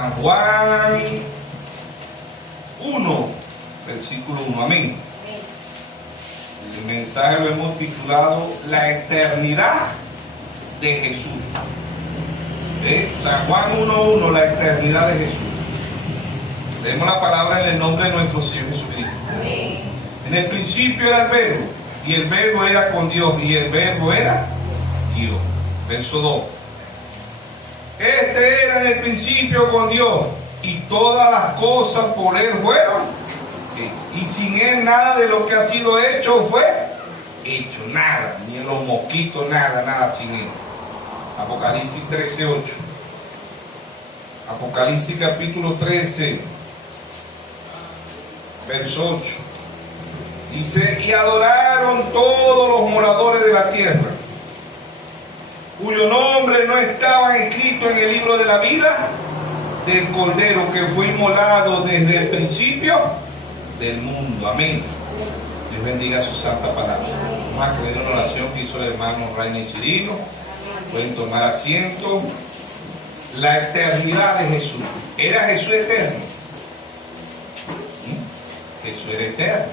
San Juan 1, versículo 1. Amén. El mensaje lo hemos titulado La eternidad de Jesús. San Juan 1:1, la eternidad de Jesús. Leemos la palabra en el nombre de nuestro Señor Jesucristo. Amén. En el principio era el verbo, y el verbo era con Dios, y el verbo era Dios. Verso 2. Este era en el principio con Dios, y todas las cosas por Él fueron, y sin Él nada de lo que ha sido hecho fue hecho. Nada, ni en los mosquitos, nada sin Él. Apocalipsis 13:8. Apocalipsis capítulo 13, verso 8. Dice: y adoraron todos los moradores de la tierra, cuyo nombre no estaba escrito en el libro de la vida del Cordero que fue inmolado desde el principio del mundo. Amén. Dios bendiga su santa palabra. Vamos a creer una oración que hizo el hermano Rainer Chirino. Pueden tomar asiento. La eternidad de Jesús. ¿Era Jesús eterno? Jesús era eterno.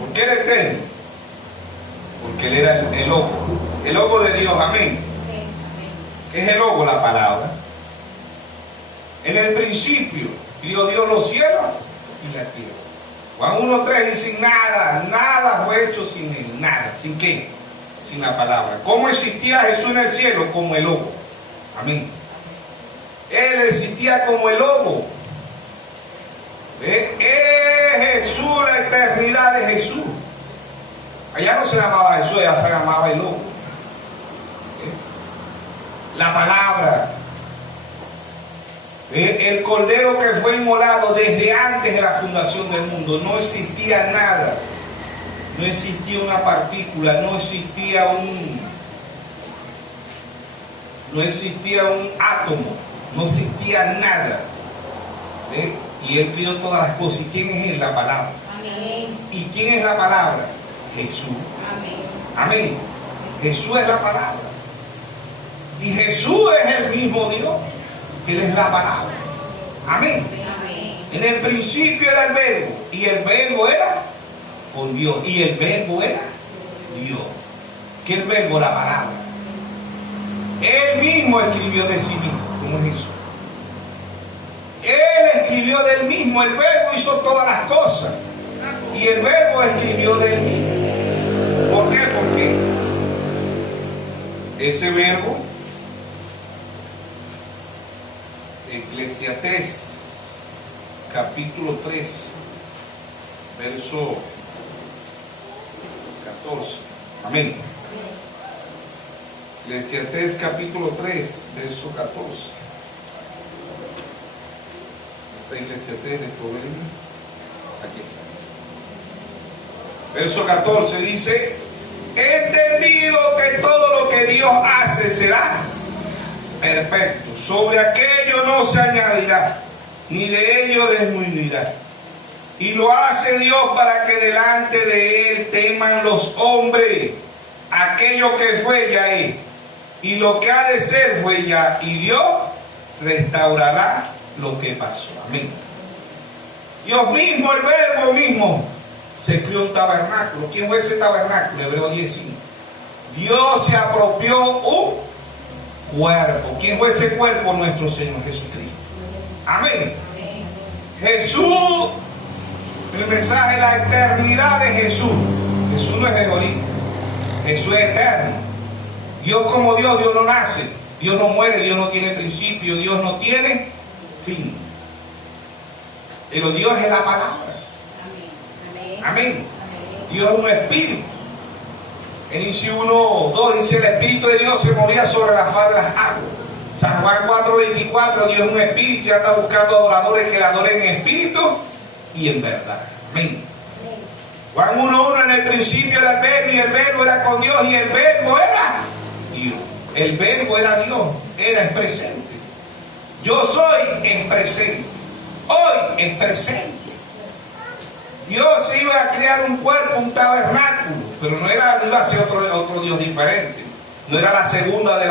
¿Por qué era eterno? Porque Él era el logo de Dios. Amén. ¿Qué es el logo? La palabra. En el principio crió Dios los cielos y la tierra. Juan 1:3 dice: nada fue hecho sin Él. Nada. ¿Sin qué? Sin la palabra. ¿Cómo existía Jesús en el cielo? Como el logo. Amén. Él existía como el logo. Es Jesús, la eternidad de Jesús. Allá no se llamaba Jesús, allá se llamaba el logo. La palabra. El Cordero que fue inmolado desde antes de la fundación del mundo. No existía nada. No existía una partícula, no existía un átomo, no existía nada. Y Él crió todas las cosas. ¿Y quién es Él? La palabra. Amén. ¿Y quién es la palabra? Jesús. Amén. Jesús es la palabra. Y Jesús es el mismo Dios. Él es la palabra. Amén. En el principio era el verbo, y el verbo era con Dios, y el verbo era Dios. ¿Qué es el verbo? La palabra. Él mismo escribió de sí mismo. ¿Cómo es eso? Él escribió del mismo. El verbo hizo todas las cosas, y el verbo escribió del mismo. ¿Por qué? Porque ese verbo, Eclesiastés capítulo 3, verso 14. Amén. Eclesiastés capítulo 3, verso 14. Eclesiastés de Proverbios. Aquí. Verso 14 dice: he entendido que todo lo que Dios hace será perfecto. Sobre aquello no se añadirá, ni de ello disminuirá. Y lo hace Dios para que delante de Él teman los hombres. Aquello que fue ya es, y lo que ha de ser fue ya, y Dios restaurará lo que pasó. Amén. Dios mismo, el verbo mismo, se creó un tabernáculo. ¿Quién fue ese tabernáculo? Hebreos 10:5. Dios se apropió un cuerpo. ¿Quién fue ese cuerpo? Nuestro Señor Jesucristo. Amén. Jesús, el mensaje, la eternidad de Jesús. Jesús no es de origen, Jesús es eterno. Dios como Dios, Dios no nace, Dios no muere, Dios no tiene principio, Dios no tiene fin. Pero Dios es la palabra. Amén. Dios es un espíritu. En Inicio 1:2 dice: el Espíritu de Dios se movía sobre la faz de las aguas. San Juan 4:24, Dios es un espíritu y anda buscando adoradores que le adoren en espíritu y en verdad. Amén. Juan 1:1, en el principio era el verbo, y el verbo era con Dios, y el verbo era Dios. El verbo era Dios, era el presente. Yo soy el presente. Hoy es presente. Dios se iba a crear un cuerpo, un tabernáculo, pero no iba a ser otro Dios diferente. No era la segunda de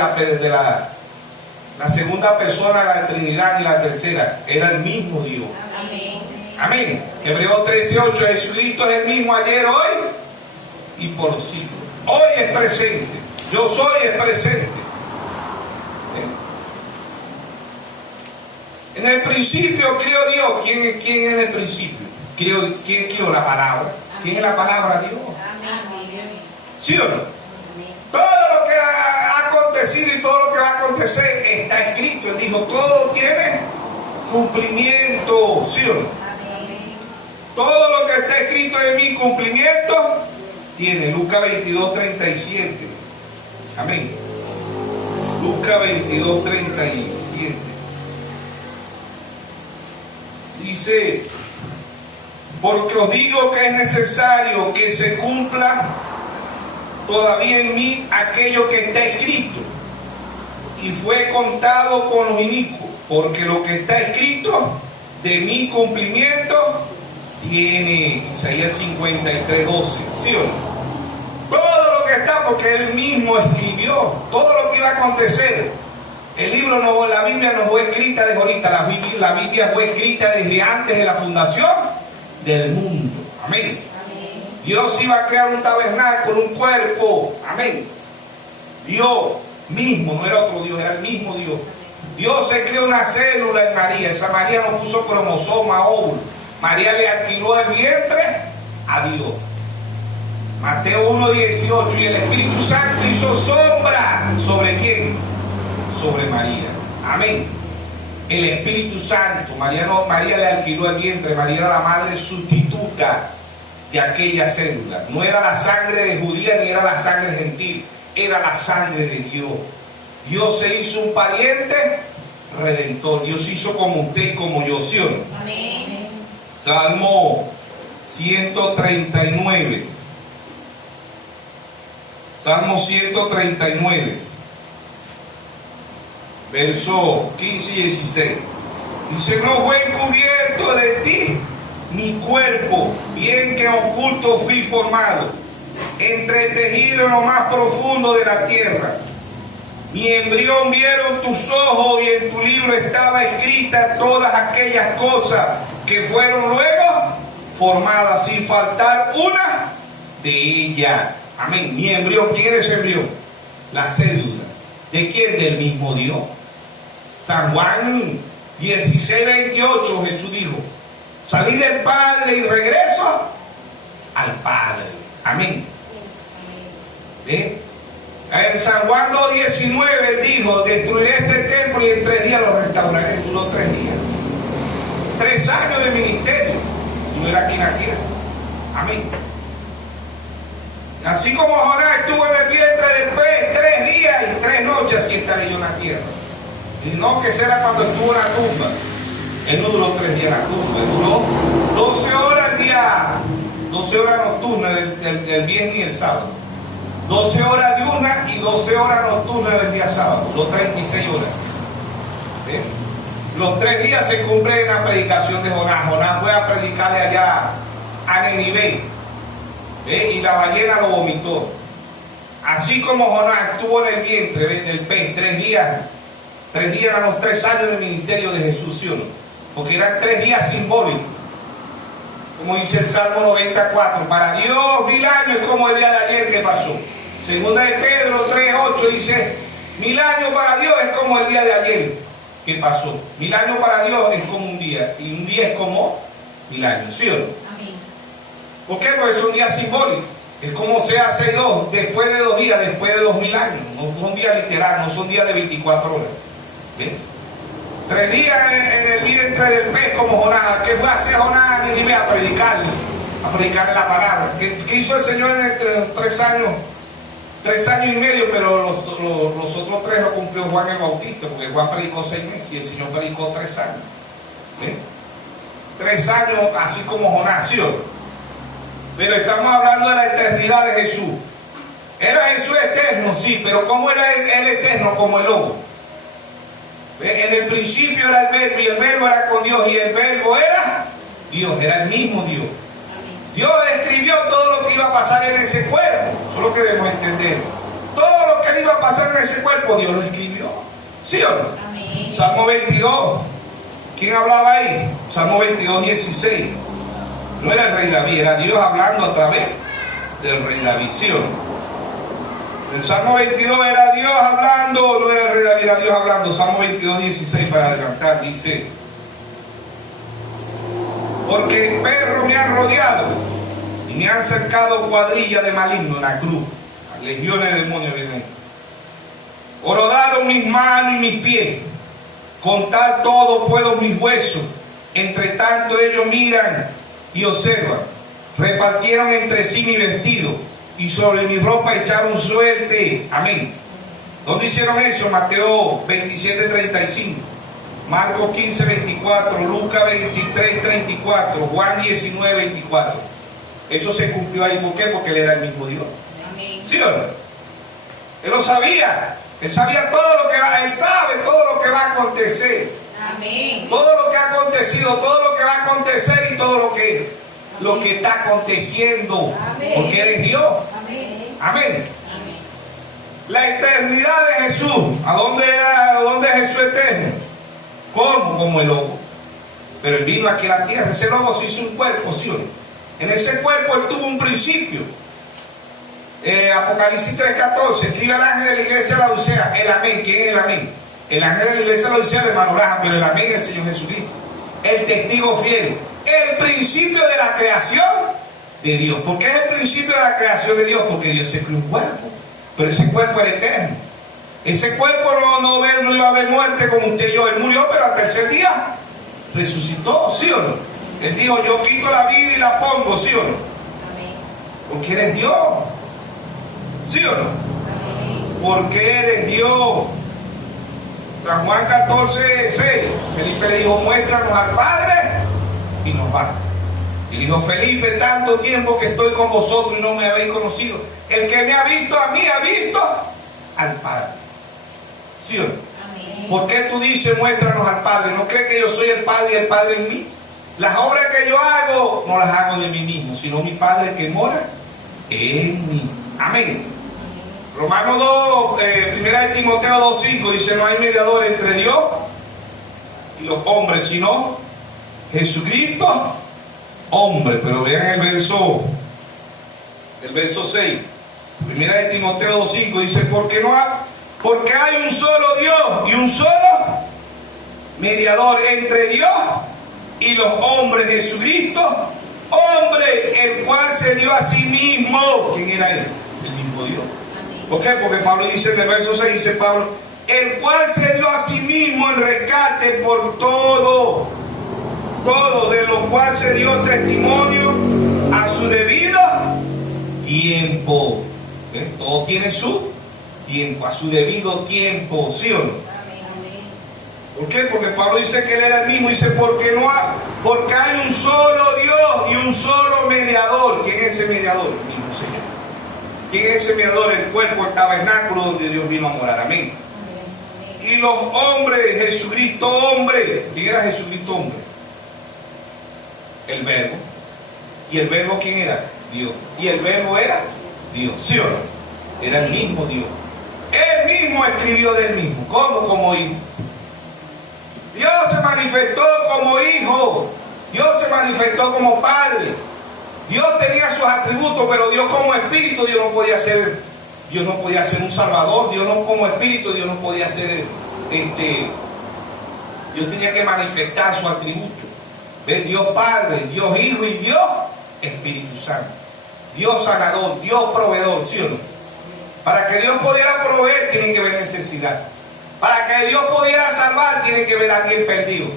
la segunda persona de la Trinidad ni la tercera, era el mismo Dios. Amén. Amén. Hebreos 13:8, Jesucristo es el mismo ayer, hoy y por los siglos. Hoy es presente. Yo soy es presente. En el principio creó Dios. ¿Quién es en el principio? ¿Quién creó la palabra? ¿Quién es la palabra? Dios. ¿Sí o no? Todo lo que ha acontecido y todo lo que va a acontecer está escrito. Él dijo, todo tiene cumplimiento. ¿Sí o no? Todo lo que está escrito en mi cumplimiento tiene. Lucas 22:37. Amén. Lucas 22:37. Dice, porque os digo que es necesario que se cumpla todavía en mí aquello que está escrito, y fue contado con los inicuos, porque lo que está escrito de mi cumplimiento tiene. Isaías 53:12. ¿Sí o no? Todo lo que está, porque él mismo escribió todo lo que iba a acontecer. El libro no, la Biblia no fue escrita desde ahorita, la Biblia fue escrita desde antes de la fundación del mundo. Amén. Amén. Dios iba a crear un tabernáculo, un cuerpo. Amén. Dios mismo, no era otro Dios, era el mismo Dios. Dios se creó una célula en María. Esa María no puso cromosoma, óvulo. María le alquiló el vientre a Dios. Mateo 1:18. Y el Espíritu Santo hizo sombra. ¿Sobre quién? Sobre María. Amén. El Espíritu Santo. María le alquiló el vientre. María era la madre sustituta de aquella célula. No era la sangre de judía ni era la sangre gentil. Era la sangre de Dios. Dios se hizo un pariente redentor. Dios se hizo como usted y como yo. ¿Sí o no? Amén. Salmo 139. Salmo 139. Verso 15 y 16. Dice, no fue encubierto de ti mi cuerpo, bien que oculto fui formado, entretejido en lo más profundo de la tierra. Mi embrión vieron tus ojos, y en tu libro estaba escrita todas aquellas cosas que fueron luego formadas, sin faltar una de ellas. Amén. Mi embrión, ¿quién es ese embrión? La célula. ¿De quién? Del mismo Dios. San Juan 16:28, Jesús dijo, salí del Padre y regreso al Padre. Amén. ¿Ve? En San Juan 2:19 él dijo, destruiré este templo y en 3 días lo restauraré. Duró 3 días. 3 años de ministerio. Y no era aquí en la tierra. Amén. Así como Jonás estuvo en el vientre del pez 3 días y 3 noches, así estaré yo en la tierra. Y no que será cuando estuvo en la tumba. Él no duró 3 días en la tumba, él duró 12 horas al día, 12 horas nocturnas del viernes y el sábado. 12 horas diurnas y 12 horas nocturnas del día sábado, los 36 horas. ¿Sí? Los 3 días se cumple en la predicación de Jonás. Jonás fue a predicarle allá a Nínive. Y la ballena lo vomitó. Así como Jonás estuvo en el vientre del pez 3 días. 3 días eran los 3 años del ministerio de Jesús, ¿sí o no? Porque eran 3 días simbólicos. Como dice el Salmo 94, para Dios 1000 años es como el día de ayer que pasó. Segunda de Pedro 3:8 dice, 1000 años para Dios es como el día de ayer que pasó. 1000 años para Dios es como un día, y un día es como 1000 años, ¿sí o no? Amén. ¿Por qué? Porque son días simbólicos. Es como se hace después de 2 días, después de 2000 años. No son días literales, no son días de 24 horas. ¿Bien? 3 días en el vientre del pez como Jonás. ¿Qué fue a hacer Jonás a Nínive? A predicarle la palabra. ¿Qué hizo el Señor en 3 años? 3 años y medio, pero los otros 3 lo cumplió Juan el Bautista, porque Juan predicó 6 meses y el Señor predicó 3 años. ¿Bien? 3 años, así como Jonás, ¿sí o no? Pero estamos hablando de la eternidad de Jesús. ¿Era Jesús eterno? Sí, pero ¿cómo era él eterno? Como el lobo. En el principio era el verbo, y el verbo era con Dios, y el verbo era Dios, era el mismo Dios. Dios escribió todo lo que iba a pasar en ese cuerpo. Eso es lo que debemos entender. Todo lo que iba a pasar en ese cuerpo, Dios lo escribió. ¿Sí o no? Amén. Salmo 22. ¿Quién hablaba ahí? Salmo 22, 16. No era el rey David, era Dios hablando a través del rey David. ¿Sí o no? El Salmo 22 era Dios hablando, no era el rey David, era Dios hablando. Salmo 22, 16 para adelantar, dice: porque perros me han rodeado y me han cercado cuadrilla de maligno en la cruz. Legiones de demonios vienen. Horodaron mis manos y mis pies. Contar todo puedo mis huesos. Entre tanto ellos miran y observan. Repartieron entre sí mi vestido y sobre mi ropa echaron suerte. Amén. ¿Dónde hicieron eso? Mateo 27, 35. Marcos 15, 24. Lucas 23, 34. Juan 19, 24. Eso se cumplió ahí. ¿Por qué? Porque él era el mismo Dios. Amén. ¿Sí o no? Él lo sabía. Él sabía todo lo que va. Él sabe todo lo que va a acontecer. Amén. Todo lo que ha acontecido, todo lo que va a acontecer y todo lo que está aconteciendo. Amén. Porque Él es Dios. Amén. Amén. Amén. La eternidad de Jesús. ¿A dónde es Jesús eterno? ¿Cómo? Como el lobo. Pero Él vino aquí a la tierra. Ese lobo se hizo un cuerpo, ¿sí o no? En ese cuerpo Él tuvo un principio. Apocalipsis 3:14. Escribe al ángel de la iglesia de Laodicea. El amén. ¿Quién es el amén? El ángel de la iglesia de Laodicea de hermano Abraham, pero el amén es el Señor Jesucristo. El testigo fiel. El principio de la creación de Dios. ¿Por qué es el principio de la creación de Dios? Porque Dios se creó un cuerpo. Pero ese cuerpo era eterno. Ese cuerpo no iba a haber muerte como usted y yo. Él murió, pero al tercer día resucitó, ¿sí o no? Él dijo: yo quito la vida y la pongo, ¿sí o no? Amén. Porque eres Dios. ¿Sí o no? Amén. Porque eres Dios. San Juan 14, 6. Felipe le dijo: muéstranos al Padre y nos va. Y dijo: Felipe, tanto tiempo que estoy con vosotros y no me habéis conocido. El que me ha visto a mí ha visto al Padre. ¿Sí o no? Amén. ¿Por qué tú dices muéstranos al Padre? ¿No crees que yo soy el Padre y el Padre en mí? Las obras que yo hago no las hago de mí mismo, sino mi Padre que mora en mí. Amén. Romanos 2, 1 Timoteo 2:5 dice: no hay mediador entre Dios y los hombres, sino Jesucristo, hombre. Pero vean el verso 6. 1 Timoteo 2:5 dice: porque hay un solo Dios y un solo mediador entre Dios y los hombres, Jesucristo, hombre, el cual se dio a sí mismo. ¿Quién era él? El mismo Dios. ¿Por qué? Porque Pablo dice en el verso 6, dice Pablo: el cual se dio a sí mismo en rescate por todo, de lo cual se dio testimonio a su debido tiempo. Todo tiene su tiempo, a su debido tiempo, ¿sí o no? ¿Por qué? Porque Pablo dice que él era el mismo. Dice: porque hay un solo Dios y un solo mediador. ¿Quién es ese mediador? El mismo Señor. ¿Quién es ese mediador? El cuerpo, el tabernáculo donde Dios vino a morar. Amén. Y los hombres, Jesucristo hombre. ¿Quién era Jesucristo hombre? El verbo. ¿Y el verbo quién era? Dios. ¿Y el verbo era? Dios. ¿Sí o no? Era el mismo Dios. Él mismo escribió del mismo. ¿Cómo? Como hijo. Dios se manifestó como hijo. Dios se manifestó como padre. Dios tenía sus atributos, pero Dios como espíritu, Dios no podía ser un salvador. Dios no como espíritu, Dios no podía ser Dios tenía que manifestar su atributo. ¿Ves? Dios Padre, Dios Hijo y Dios Espíritu Santo. Dios sanador, Dios proveedor, ¿sí o no? Para que Dios pudiera proveer, tiene que haber necesidad. Para que Dios pudiera salvar, tiene que haber a alguien perdido.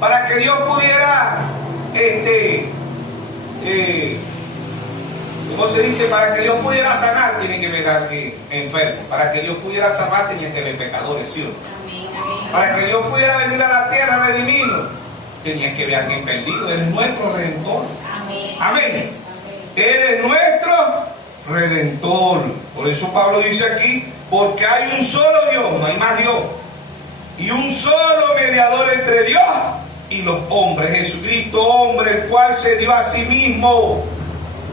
Para que Dios pudiera, ¿cómo se dice? Para que Dios pudiera sanar, tiene que haber a alguien enfermo. Para que Dios pudiera salvar, tenía que haber pecadores, ¿sí o no? Para que Dios pudiera venir a la tierra a redimirnos, tenía que haber a alguien perdido. Él es nuestro Redentor. Amén. Amén. Él es nuestro Redentor. Por eso Pablo dice aquí: porque hay un solo Dios, no hay más Dios, y un solo mediador entre Dios y los hombres, Jesucristo hombre, el cual se dio a sí mismo.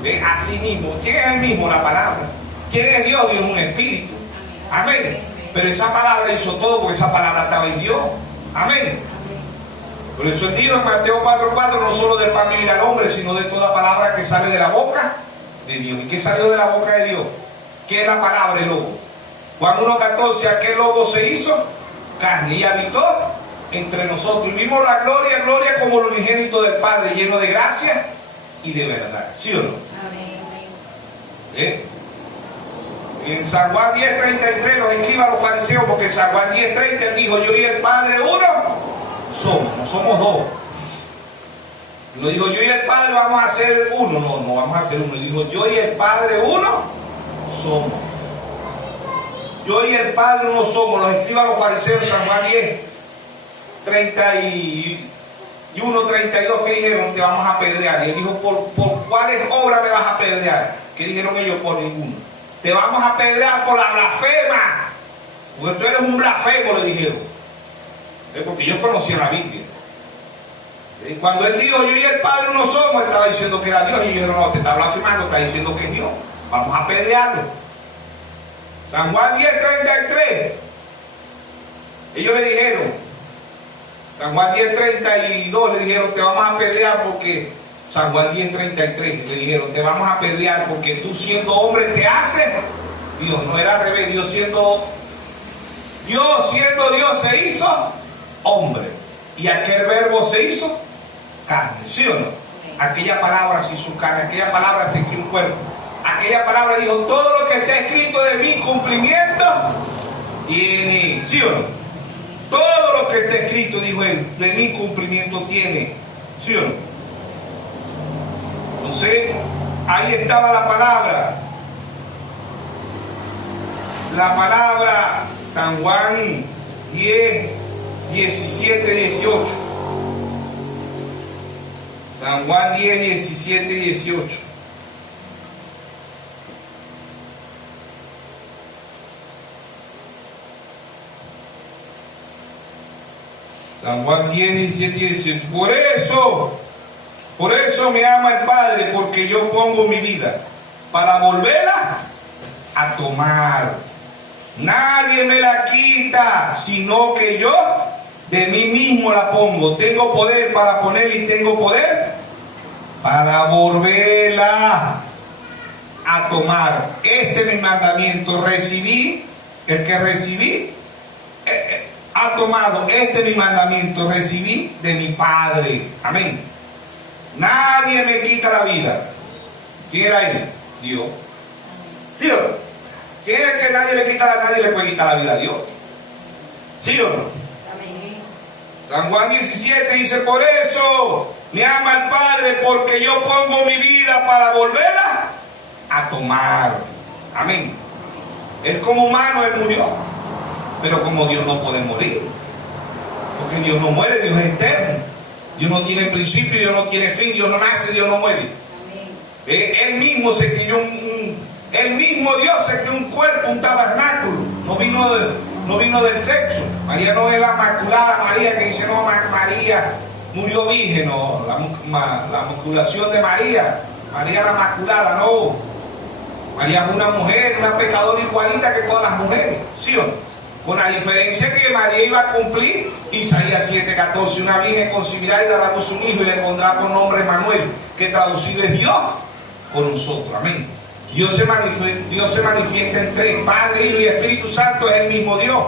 ¿Ve? A sí mismo. ¿Quién es el mismo? La palabra. ¿Quién es Dios? Dios es un espíritu. Amén. Pero esa palabra hizo todo porque esa palabra estaba en Dios. Amén. Por eso él dijo en Mateo 4:4, no solo del pan vivirá el hombre, sino de toda palabra que sale de la boca de Dios. ¿Y qué salió de la boca de Dios? ¿Qué es la palabra, el logo? Juan 1:14, aquel logo se hizo carne y habitó entre nosotros. Y vimos la gloria, gloria como el unigénito del Padre, lleno de gracia y de verdad. ¿Sí o no? Amén. En San Juan 10:33 los escriban los fariseos, porque en San Juan 10:30 él dijo, yo y el Padre uno somos, no somos dos. No dijo, yo y el Padre vamos a ser uno, no vamos a ser uno. Dijo, yo y el Padre uno somos. Yo y el Padre uno somos. Los escriban los fariseos en San Juan 10:31-32 que dijeron, te vamos a apedrear. Y él dijo, ¿por cuáles obras me vas a apedrear? ¿Qué dijeron ellos? Por ninguno. Te vamos a apedrear por la blasfema, porque tú eres un blasfemo, le dijeron. Porque ellos conocían la Biblia. Y cuando él dijo, yo y el Padre uno somos, él estaba diciendo que era Dios. Y ellos dijeron, no, te está blasfemando, está diciendo que es Dios. Vamos a apedrearlo. San Juan 10:33. Ellos le dijeron, San Juan 10:32 le dijeron, te vamos a apedrear porque... San Juan 10:33 le dijeron, te vamos a apedrear porque tú siendo hombre te haces Dios. No era al revés, Dios siendo Dios se hizo hombre. Y aquel verbo se hizo carne, ¿sí o no? Aquella palabra se hizo carne, aquella palabra se hizo un cuerpo. Aquella palabra dijo, todo lo que está escrito de mi cumplimiento tiene, ¿sí o no? Todo lo que está escrito, dijo él, de mi cumplimiento tiene, ¿sí o no? Entonces, ahí estaba la palabra. La palabra San Juan 10:17-18. San Juan 10:17-18. San Juan 10:17-18. Por eso me ama el Padre, porque yo pongo mi vida para volverla a tomar. Nadie me la quita, sino que yo de mí mismo la pongo. Tengo poder para ponerla y tengo poder para volverla a tomar. Este es mi mandamiento. Recibí, el que recibí ha tomado. Este es mi mandamiento. Recibí de mi Padre. Amén. Nadie me quita la vida. ¿Quién era él? Dios. ¿Sí o no? ¿Quién es el que nadie le puede quitar la vida a Dios? ¿Sí o no? Amén. San Juan 17 dice, por eso me ama el Padre, porque yo pongo mi vida para volverla a tomar. Amén. Él como humano, él murió, pero como Dios no puede morir, porque Dios no muere, Dios es eterno. Dios no tiene principio, Dios no tiene fin, Dios no nace, Dios no muere. Él mismo se crió el mismo Dios se creó un cuerpo, un tabernáculo. No vino del sexo. María no es la maculada María que dice, no, María murió virgen, no, la maculación de María. María la maculada, no. María es una mujer, una pecadora igualita que todas las mujeres, ¿sí o no? Con la diferencia que María iba a cumplir Isaías 7:14, una virgen concebirá y dará a luz un hijo y le pondrá por nombre Emmanuel, que traducido es Dios con nosotros. Amén. Dios se manifiesta en tres, Padre, Hijo y Espíritu Santo, es el mismo Dios.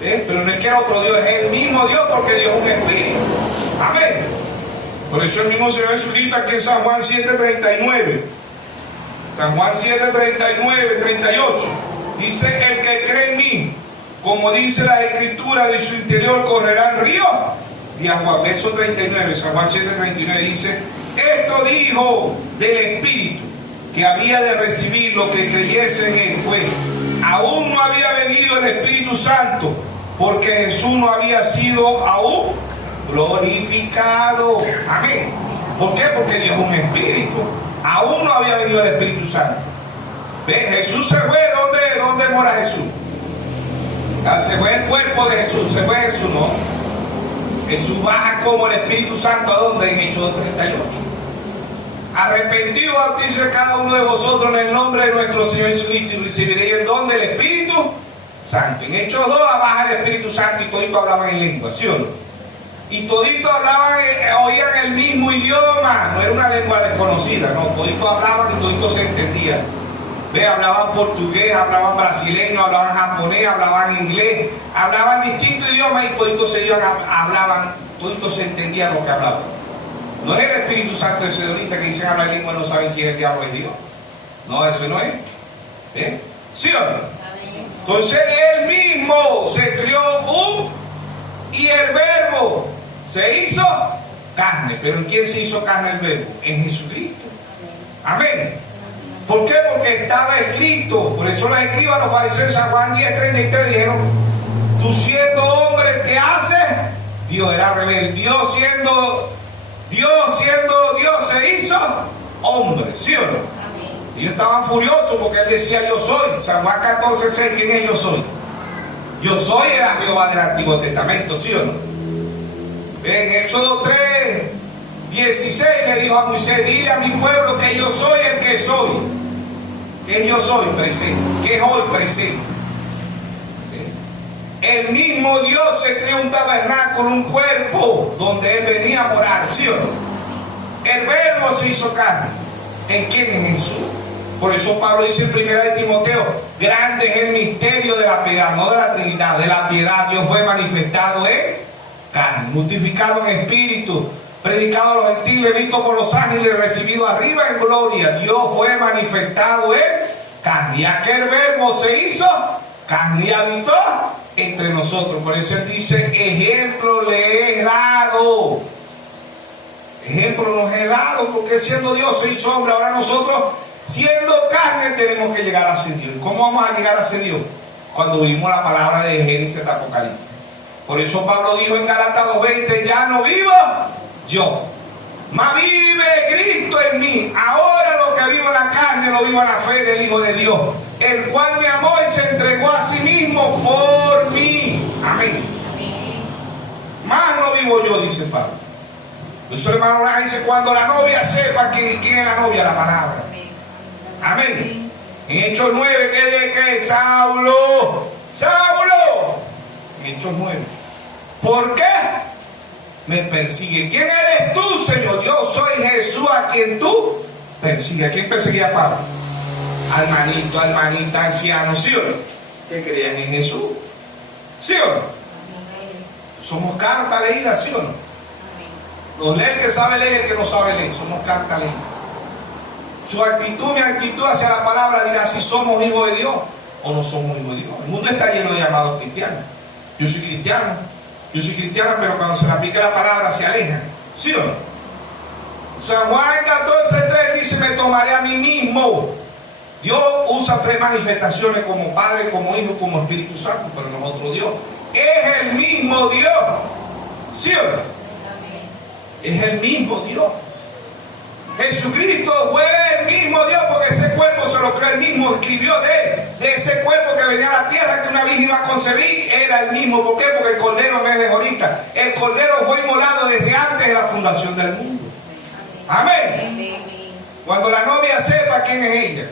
Pero no es que era otro Dios, es el mismo Dios, porque Dios es un espíritu. Amén. Por eso el mismo Señor Jesucristo aquí en San Juan 7:39. San Juan 7:39-38. Dice, el que cree en mí, como dice la Escritura, de su interior correrán ríos de agua. Verso 39, San Juan 7:39 dice, esto dijo del Espíritu, que había de recibir lo que creyese en él, pues aún no había venido el Espíritu Santo, porque Jesús no había sido aún glorificado. Amén. ¿Por qué? Porque Dios es un espíritu. Aún no había venido el Espíritu Santo. ¿Ve? Jesús se fue. ¿Dónde mora Jesús? Se fue el cuerpo de Jesús. Se fue Jesús, ¿no? Jesús baja como el Espíritu Santo. ¿A dónde? En Hechos 2:38. Arrepentido, bautícese cada uno de vosotros en el nombre de nuestro Señor Jesucristo y recibiréis el don del Espíritu Santo. En Hechos 2 baja el Espíritu Santo y todito hablaban en lengua, ¿sí o no? Y todito hablaban, oían el mismo idioma, no era una lengua desconocida, no, todito hablaban y todito se entendían. Ve, hablaban portugués, hablaban brasileño, hablaban japonés, hablaban inglés, hablaban distintos idiomas y toditos se iban, hablaban, toditos se entendían lo que hablaban. No es el Espíritu Santo ese de ahorita que dicen hablar lengua y no saben si es el diablo o es Dios. No, eso no es. ¿Sí o no? Entonces él mismo se crió y el verbo se hizo carne. ¿Pero en quién se hizo carne el verbo? En Jesucristo. Amén. ¿Por qué? Porque estaba escrito. Por eso los escribas, los fariseos en San Juan 10:33 dijeron: tú siendo hombre, ¿qué haces? Dios era rebelde. Dios siendo Dios se hizo hombre. ¿Sí o no? Ellos estaban furiosos porque él decía yo soy. San Juan 14:6, ¿quién es yo soy? Yo soy era Jehová del Antiguo Testamento, ¿sí o no? En Éxodo 3:16 le dijo a Moisés: dile a mi pueblo que yo soy el que soy. Que yo soy presente, que es hoy presente. El mismo Dios se creó un tabernáculo, un cuerpo donde él venía a morar, ¿sí o no? El verbo se hizo carne. ¿En quién? En Jesús. Por eso Pablo dice en 1 de Timoteo: grande es el misterio de la piedad, no de la Trinidad, de la piedad. Dios fue manifestado en carne, multiplicado en espíritu, predicado a los gentiles, visto por los ángeles, recibido arriba en gloria. Dios fue manifestado en carne. Y aquel verbo se hizo carne y habitó entre nosotros. Por eso él dice: ejemplo le he dado. Ejemplo nos he dado, porque siendo Dios se hizo hombre. Ahora nosotros, siendo carne, tenemos que llegar a ser Dios. ¿Cómo vamos a llegar a ser Dios? Cuando vimos la palabra de Génesis de Apocalipsis. Por eso Pablo dijo en Gálatas 2:20: ya no vivo yo, mas vive Cristo en mí. Ahora lo que vivo en la carne lo vivo en la fe del Hijo de Dios, el cual me amó y se entregó a sí mismo por mí. Amén. Más no vivo yo, dice Pablo. Por eso, hermano, dice: cuando la novia sepa quién es la novia, la palabra. Amén. En Hechos 9, que Saulo. En Hechos 9. ¿Por qué me persigue? ¿Quién eres tú, Señor? Yo soy Jesús a quien tú persigues. ¿A quién perseguía a Pablo? Al manito, hermanita, anciano, ¿sí o no? Que creían en Jesús. ¿Sí o no? Somos carta leída, ¿sí o no? Nos lee el que sabe leer, el que no sabe leer. Somos carta leída. Su actitud, mi actitud hacia la palabra dirá si somos hijos de Dios o no somos hijos de Dios. El mundo está lleno de llamados cristianos. Yo soy cristiana, pero cuando se le aplica la palabra se aleja. ¿Sí o no? San Juan 14:3 dice: me tomaré a mí mismo. Dios usa tres manifestaciones: como Padre, como Hijo, como Espíritu Santo. Pero nosotros, Dios es el mismo Dios. ¿Sí o no? Es el mismo Dios. Jesucristo fue el mismo Dios, porque ese cuerpo se lo creó él mismo, escribió de ese cuerpo que venía a la tierra, que una virgen iba a concebir, era el mismo. ¿Por qué? Porque el Cordero no es de ahorita. El Cordero fue inmolado desde antes de la fundación del mundo. Amén. Cuando la novia sepa quién es ella.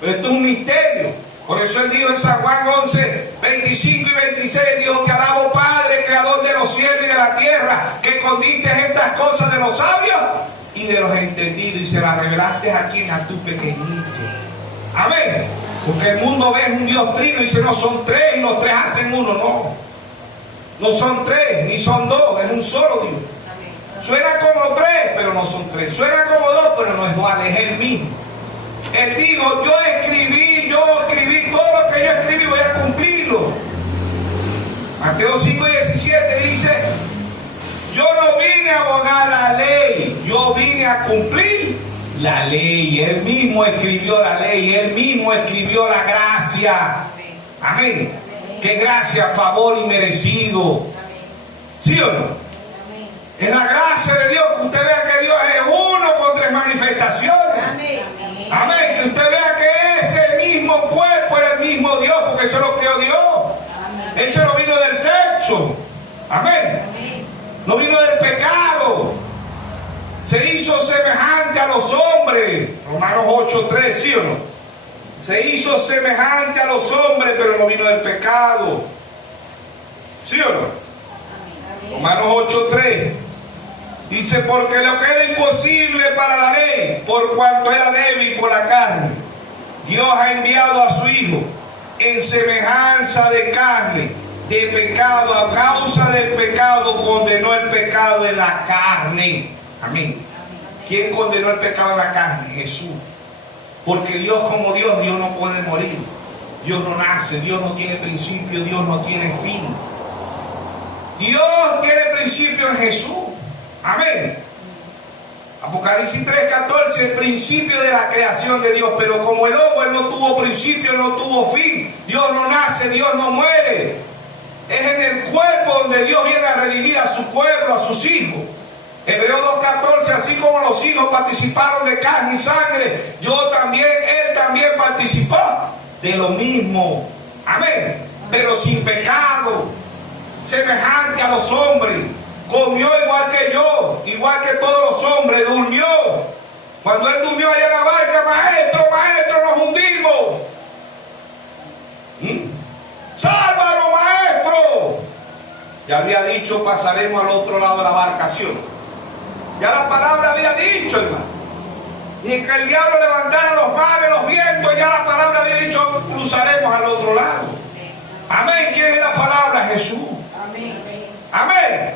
Pero esto es un misterio. Por eso él dijo en San Juan 11:25 y 26, dijo: te alabo, Padre, creador de los cielos y de la tierra, que escondiste estas cosas de los sabios y de los entendidos y se las revelaste a quien, a tu pequeñito. Amén. Porque el mundo ve un Dios trino y dice: no son tres y los tres hacen uno. No son tres ni son dos, es un solo Dios. Suena como tres, pero no son tres. Suena como dos, pero no es dual, es el mismo. Él dijo: yo escribí todo lo que yo escribí, voy a cumplirlo. Mateo 5:17 dice: yo no vine a abogar la ley, yo vine a cumplir la ley. Él mismo escribió la ley, él mismo escribió la gracia. Amén. Qué gracia, favor y merecido. ¿Sí o no? Es la gracia de Dios, que usted vea que Dios es uno con tres manifestaciones. Amén. Que usted vea que ese mismo cuerpo es el mismo Dios, porque eso lo creó Dios. Eso no vino del sexo. Amén. No vino del pecado. Se hizo semejante a los hombres. Romanos 8:3, ¿sí o no? Se hizo semejante a los hombres, pero no vino del pecado. ¿Sí o no? Romanos 8:3 dice, porque lo que era imposible para la ley, por cuanto era débil por la carne, Dios ha enviado a su Hijo en semejanza de carne, de pecado. A causa del pecado condenó el pecado en la carne. Amén. ¿Quién condenó el pecado en la carne? Jesús. Porque Dios, como Dios, Dios no puede morir. Dios no nace, Dios no tiene principio, Dios no tiene fin. Dios tiene principio en Jesús. Amén. Apocalipsis 3:14, el principio de la creación de Dios. Pero como el lobo, Él no tuvo principio, no tuvo fin. Dios no nace, Dios no muere. Es en el cuerpo donde Dios viene a redimir a su pueblo, a sus hijos. Hebreos 2:14, así como los hijos participaron de carne y sangre, Él también participó de lo mismo. Amén. Pero sin pecado, semejante a los hombres. Comió igual que yo, igual que todos los hombres, durmió. Cuando Él durmió allá en la barca, maestro, nos hundimos. ¡Sálvanos, maestro! Ya había dicho, pasaremos al otro lado de la embarcación. Ya la palabra había dicho, hermano. Y que el diablo levantara los mares, los vientos, ya la palabra había dicho, cruzaremos al otro lado. Amén. ¿Quién es la palabra? Jesús. Amén. Amén.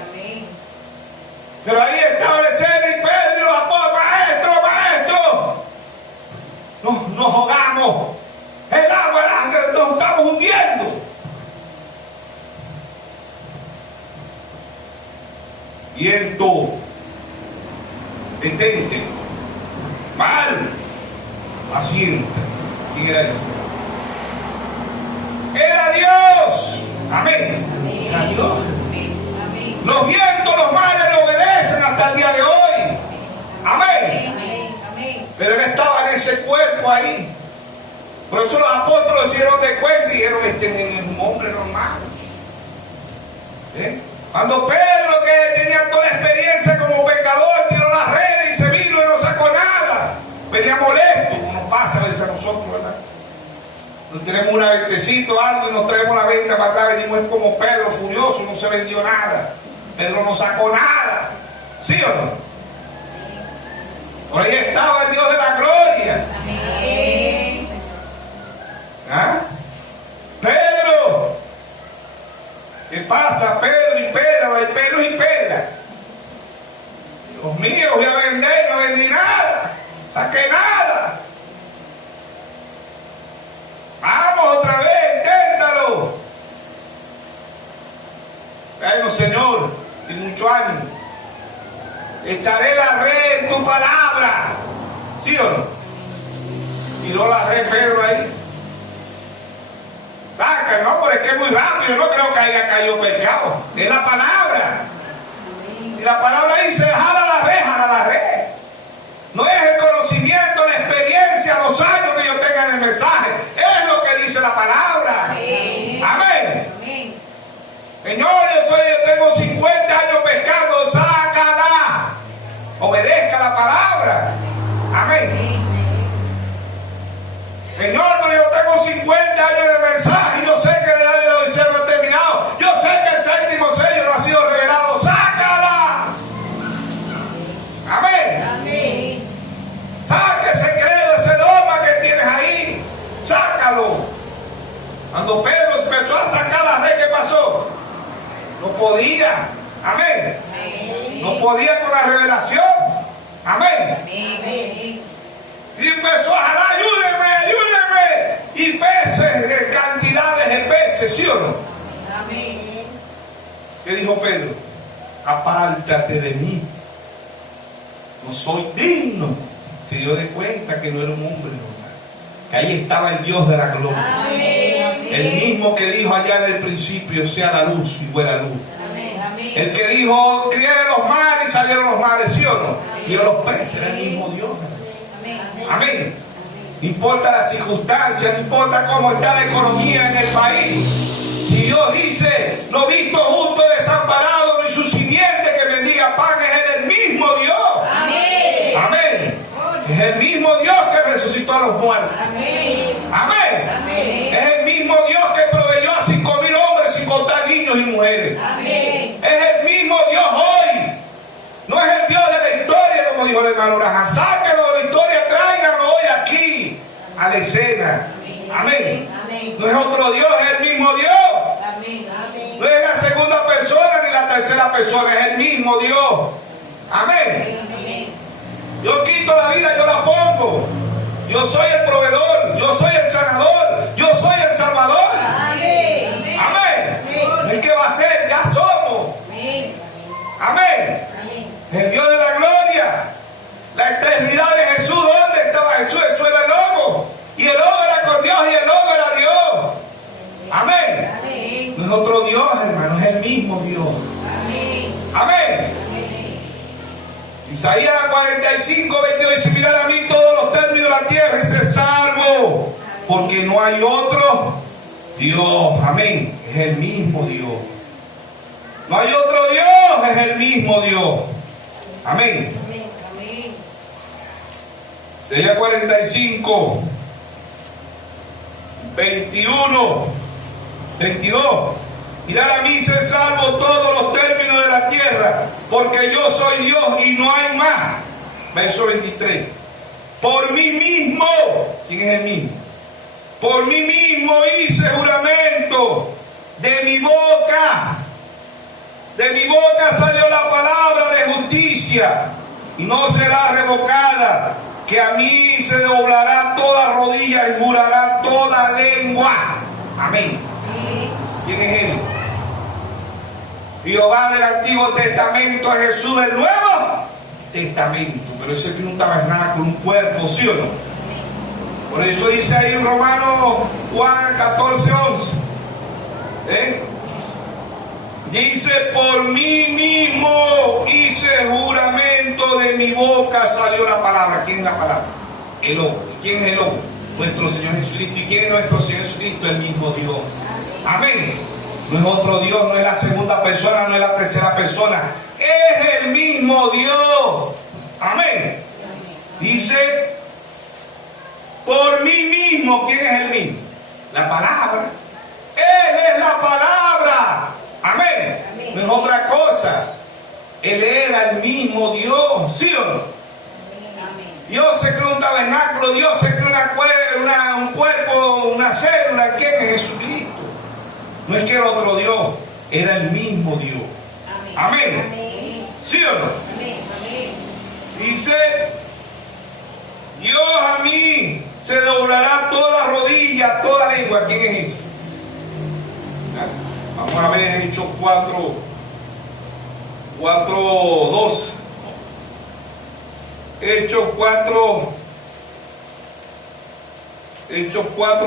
Pero ahí estaba el Señor y Pedro y los apóstoles, maestro. Nos ahogamos. El agua, nos estamos hundiendo. Viento, detente, mal, paciente. ¿Quién era ese? Era Dios. Amén. Era Dios. Los vientos, los mares le obedecen hasta el día de hoy. Amén. Pero Él estaba en ese cuerpo ahí. Por eso los apóstoles se dieron de cuenta y dijeron, este es un hombre normal. Cuando Pedro, que tenía toda la experiencia como pecador, tiró las redes y se vino y no sacó nada, venía molesto, como nos pasa a veces a nosotros, ¿verdad? Nos tenemos una ventecito, algo y nos traemos la venta para atrás, venimos como Pedro, furioso, no se vendió nada. Pedro no sacó nada. ¿Sí o no? Por ahí estaba el Dios de la gloria. Amén. ¿Ah? Pedro. ¿Qué pasa? Pedro y Pedro, hay Pedro y Pedra. Dios mío, voy a vender, no vendí nada. Saqué nada. Vamos otra vez, inténtalo. Bueno, Señor, y mucho ánimo. Echaré la red en tu palabra. ¿Sí o no? Tiró la red Pedro ahí. Saca, no, pero es que es muy rápido. No creo que haya caído pescado. Es la palabra. Si la palabra dice, jala la red. No es el conocimiento, la experiencia, los años que yo tenga en el mensaje. Es lo que dice la palabra. Amén. Amén. Señor, yo tengo 50 años pescando, sácala. Obedezca la palabra. Amén. Señor, pero yo tengo 50 años de mensaje y yo sé que la edad de la Odisea no ha terminado. Yo sé que el séptimo sello no ha sido revelado. ¡Sácala! Amén. Amén. Saca ese credo, ese dogma que tienes ahí. Sácalo. Cuando Pedro empezó a sacar la red, ¿qué pasó? No podía. Amén. No podía con la revelación. Amén. Amén. Y empezó a jalar, ayúdenme. Y peces, de cantidades de peces, ¿sí o no? Amén. ¿Qué dijo Pedro? Apártate de mí. No soy digno. Se dio de cuenta que no era un hombre normal. Que ahí estaba el Dios de la gloria. Amén. El mismo que dijo allá en el principio, sea la luz y fuera luz. Amén. El que dijo, crié los mares y salieron los mares, ¿sí o no? Vio los peces, era el mismo Dios. Amén. No importa las circunstancias, no importa cómo está la economía en el país. Si Dios dice, no visto justo desamparado, ni su simiente que bendiga pan, es el mismo Dios. Amén. Amén. Es el mismo Dios que resucitó a los muertos. Amén. Amén. Amén. Es el mismo Dios que proveyó a 5.000 hombres sin contar niños y mujeres. Amén. Es el mismo Dios hoy. No es el Dios de la historia, como dijo el hermano Abraham. Sáquenlo de la historia, tráiganlo hoy aquí a la escena. Amén. Amén. No es otro Dios, es el mismo Dios. Amén. Amén. No es la segunda persona ni la tercera persona, es el mismo Dios. Amén. Amén. Yo quito la vida, yo la pongo. Yo soy el proveedor, yo soy el sanador, yo soy el salvador. Amén. Amén. No es que va a ser, ya somos. Amén. Amén. Amén. El Dios de la gloria. La eternidad de Jesús, ¿dónde estaba Jesús? Jesús era el lobo. Y el lobo era con Dios y el lobo era Dios. Amén. Amén. No es otro Dios, hermano, es el mismo Dios. Amén. Amén. Amén. Isaías 45, 22 dice: mirad a mí todos los términos de la tierra y sé salvo, porque no hay otro Dios. Amén. Es el mismo Dios. No hay otro Dios, es el mismo Dios. Amén. Amén. Amén. Isaías 45, 21, 22. Mirad a mí, sé salvo todos los términos de la tierra, porque yo soy Dios y no hay más. Verso 23. Por mí mismo, ¿quién es el mismo? Por mí mismo hice juramento, de mi boca salió la palabra de justicia, y no será revocada, que a mí se doblará toda rodilla y jurará toda lengua. Amén. ¿Quién es él? Jehová del Antiguo Testamento, es Jesús del Nuevo Testamento. Pero ese tiene un tabernáculo, un cuerpo, ¿sí o no? Por eso dice ahí en Romanos 14, 11. Dice: por mí mismo hice juramento, de mi boca salió la palabra. ¿Quién es la palabra? El hombre. ¿Quién es el hombre? Nuestro Señor Jesucristo. ¿Y quién es nuestro Señor Jesucristo? El mismo Dios. Amén. No es otro Dios, no es la segunda persona, no es la tercera persona. Es el mismo Dios. Amén. Dice: por mí mismo. ¿Quién es el mismo? La palabra. Él es la palabra. Amén. Amén. No es otra cosa. Él era el mismo Dios. ¿Sí o no? Amén. Dios se creó un tabernáculo, Dios se creó un cuerpo, una célula. ¿Quién es Jesucristo? No es que era otro Dios, era el mismo Dios. Amén. Amén. ¿Sí o no? Amén. Amén. Dice: Dios a mí se doblará toda rodilla, toda lengua. ¿Quién es ese? Vamos a ver Hechos 4, 12. Hechos 4,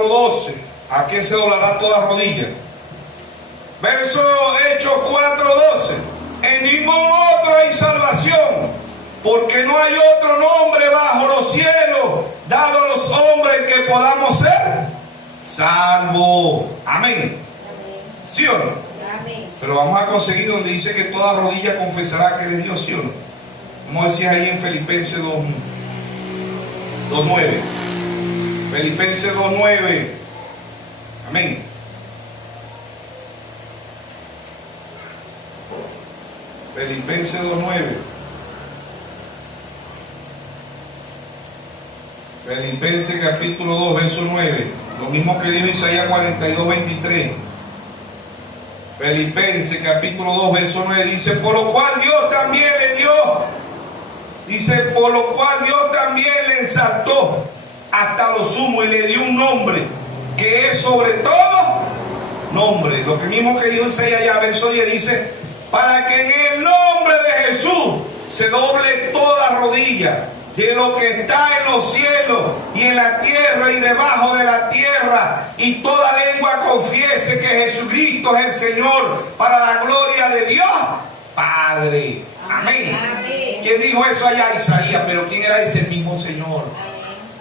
12. ¿A quién se doblará toda rodilla? Verso Hechos 4, 12. En ningún otro hay salvación, porque no hay otro nombre bajo los cielos dado a los hombres que podamos ser salvos. Amén. ¿Sí o no? Amén. Pero vamos a conseguir donde dice que toda rodilla confesará que es Dios, ¿sí o no? Vamos a decir ahí en Filipenses 2:9. Filipenses 2:9. Amén. Filipenses 2:9. Filipenses capítulo 2, verso 9. Lo mismo que dijo Isaías 42, 23. Filipenses capítulo 2, verso 9. Dice: por lo cual Dios también le dio. Dice: por lo cual Dios también le exaltó hasta lo sumo y le dio un nombre que es sobre todo nombre. Lo que mismo que dijo Isaías allá, verso 10, dice: para que en el nombre de Jesús se doble toda rodilla, de lo que está en los cielos y en la tierra y debajo de la tierra, y toda lengua confiese que Jesucristo es el Señor, para la gloria de Dios Padre. Amén. Amén. ¿Quién dijo eso allá? Isaías. Pero ¿quién era ese? El mismo Señor.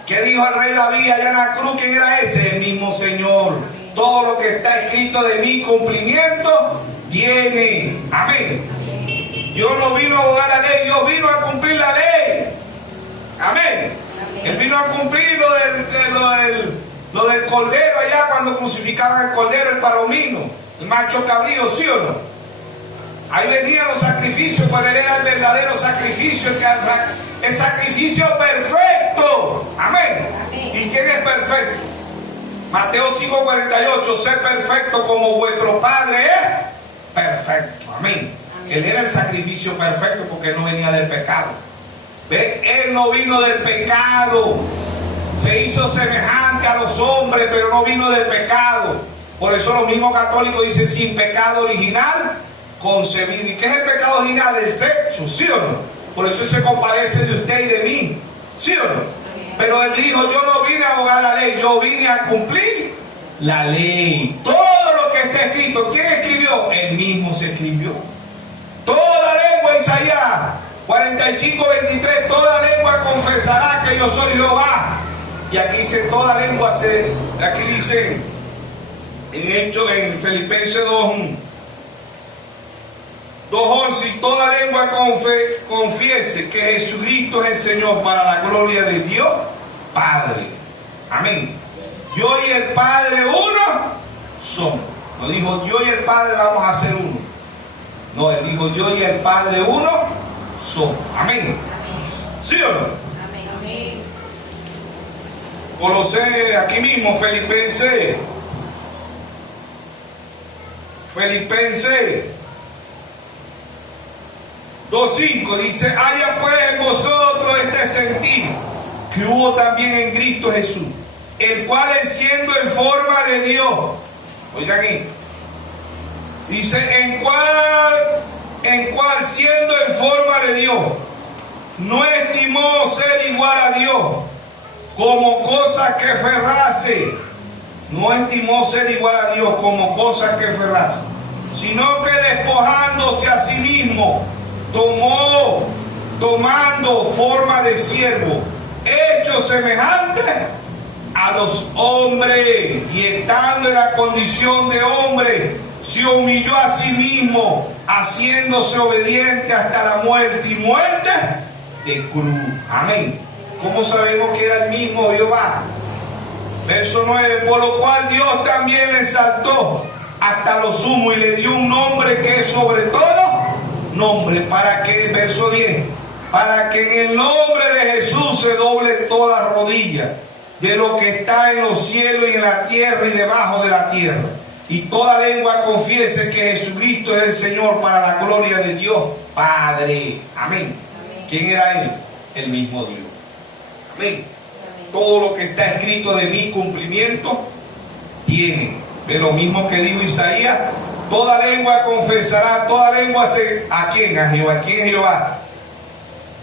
¿Qué dijo el rey David allá en la cruz? ¿Quién era ese? El mismo Señor. Todo lo que está escrito de mi cumplimiento viene. Amén. Dios no vino a abogar la ley, Dios vino a cumplir la ley. Amén. Él vino a cumplir Lo del cordero allá cuando crucificaban el cordero, el palomino, el macho cabrío, ¿sí o no? Ahí venían los sacrificios, pero él era el verdadero sacrificio, el sacrificio perfecto. Amén. Amén. ¿Y quién es perfecto? Mateo 5:48, sé perfecto como vuestro Padre es perfecto. Amén. Amén. Él era el sacrificio perfecto porque él no venía del pecado. ¿Ve? Él no vino del pecado. Se hizo semejante a los hombres, pero no vino del pecado. Por eso los mismos católicos dicen sin pecado original concebido. ¿Y qué es el pecado original? El sexo, ¿sí o no? Por eso se compadece de usted y de mí, ¿sí o no? Pero él dijo, yo no vine a abogar la ley, yo vine a cumplir la ley. Todo lo que está escrito, ¿quién escribió? Él mismo se escribió. Toda lengua, Isaías 45:23, toda lengua confesará que yo soy Jehová. Y aquí dice toda lengua, aquí dice en Filipenses 2:11, y toda lengua confiese que Jesucristo es el Señor para la gloria de Dios Padre. Amén. Yo y el Padre uno somos. No dijo yo y el Padre vamos a ser uno. No, él dijo yo y el Padre uno somos. Amén. Amén. ¿Sí o no? Amén. Amén. Colosenses, aquí mismo, Filipenses 2:5 dice, haya pues en vosotros este sentir que hubo también en Cristo Jesús, el cual siendo en forma de Dios, oigan ahí, dice en cual siendo en forma de Dios, no estimó ser igual a Dios como cosa que aferrase, no estimó ser igual a Dios como cosa que aferrase, sino que despojándose a sí mismo, tomando forma de siervo, hecho semejante a los hombres, y estando en la condición de hombre, se humilló a sí mismo, haciéndose obediente hasta la muerte y muerte de cruz. Amén. ¿Cómo sabemos que era el mismo Jehová? Verso 9, por lo cual Dios también le exaltó hasta lo sumo y le dio un nombre que es sobre todo nombre, para que, verso 10, para que en el nombre de Jesús se doble toda rodilla de lo que está en los cielos y en la tierra y debajo de la tierra, y toda lengua confiese que Jesucristo es el Señor para la gloria de Dios Padre. Amén. Amén. ¿Quién era él? El mismo Dios. Amén. Amén. Todo lo que está escrito de mi cumplimiento tiene. De lo mismo que dijo Isaías, toda lengua confesará, toda lengua ¿a quién? A Jehová. ¿Quién es Jehová?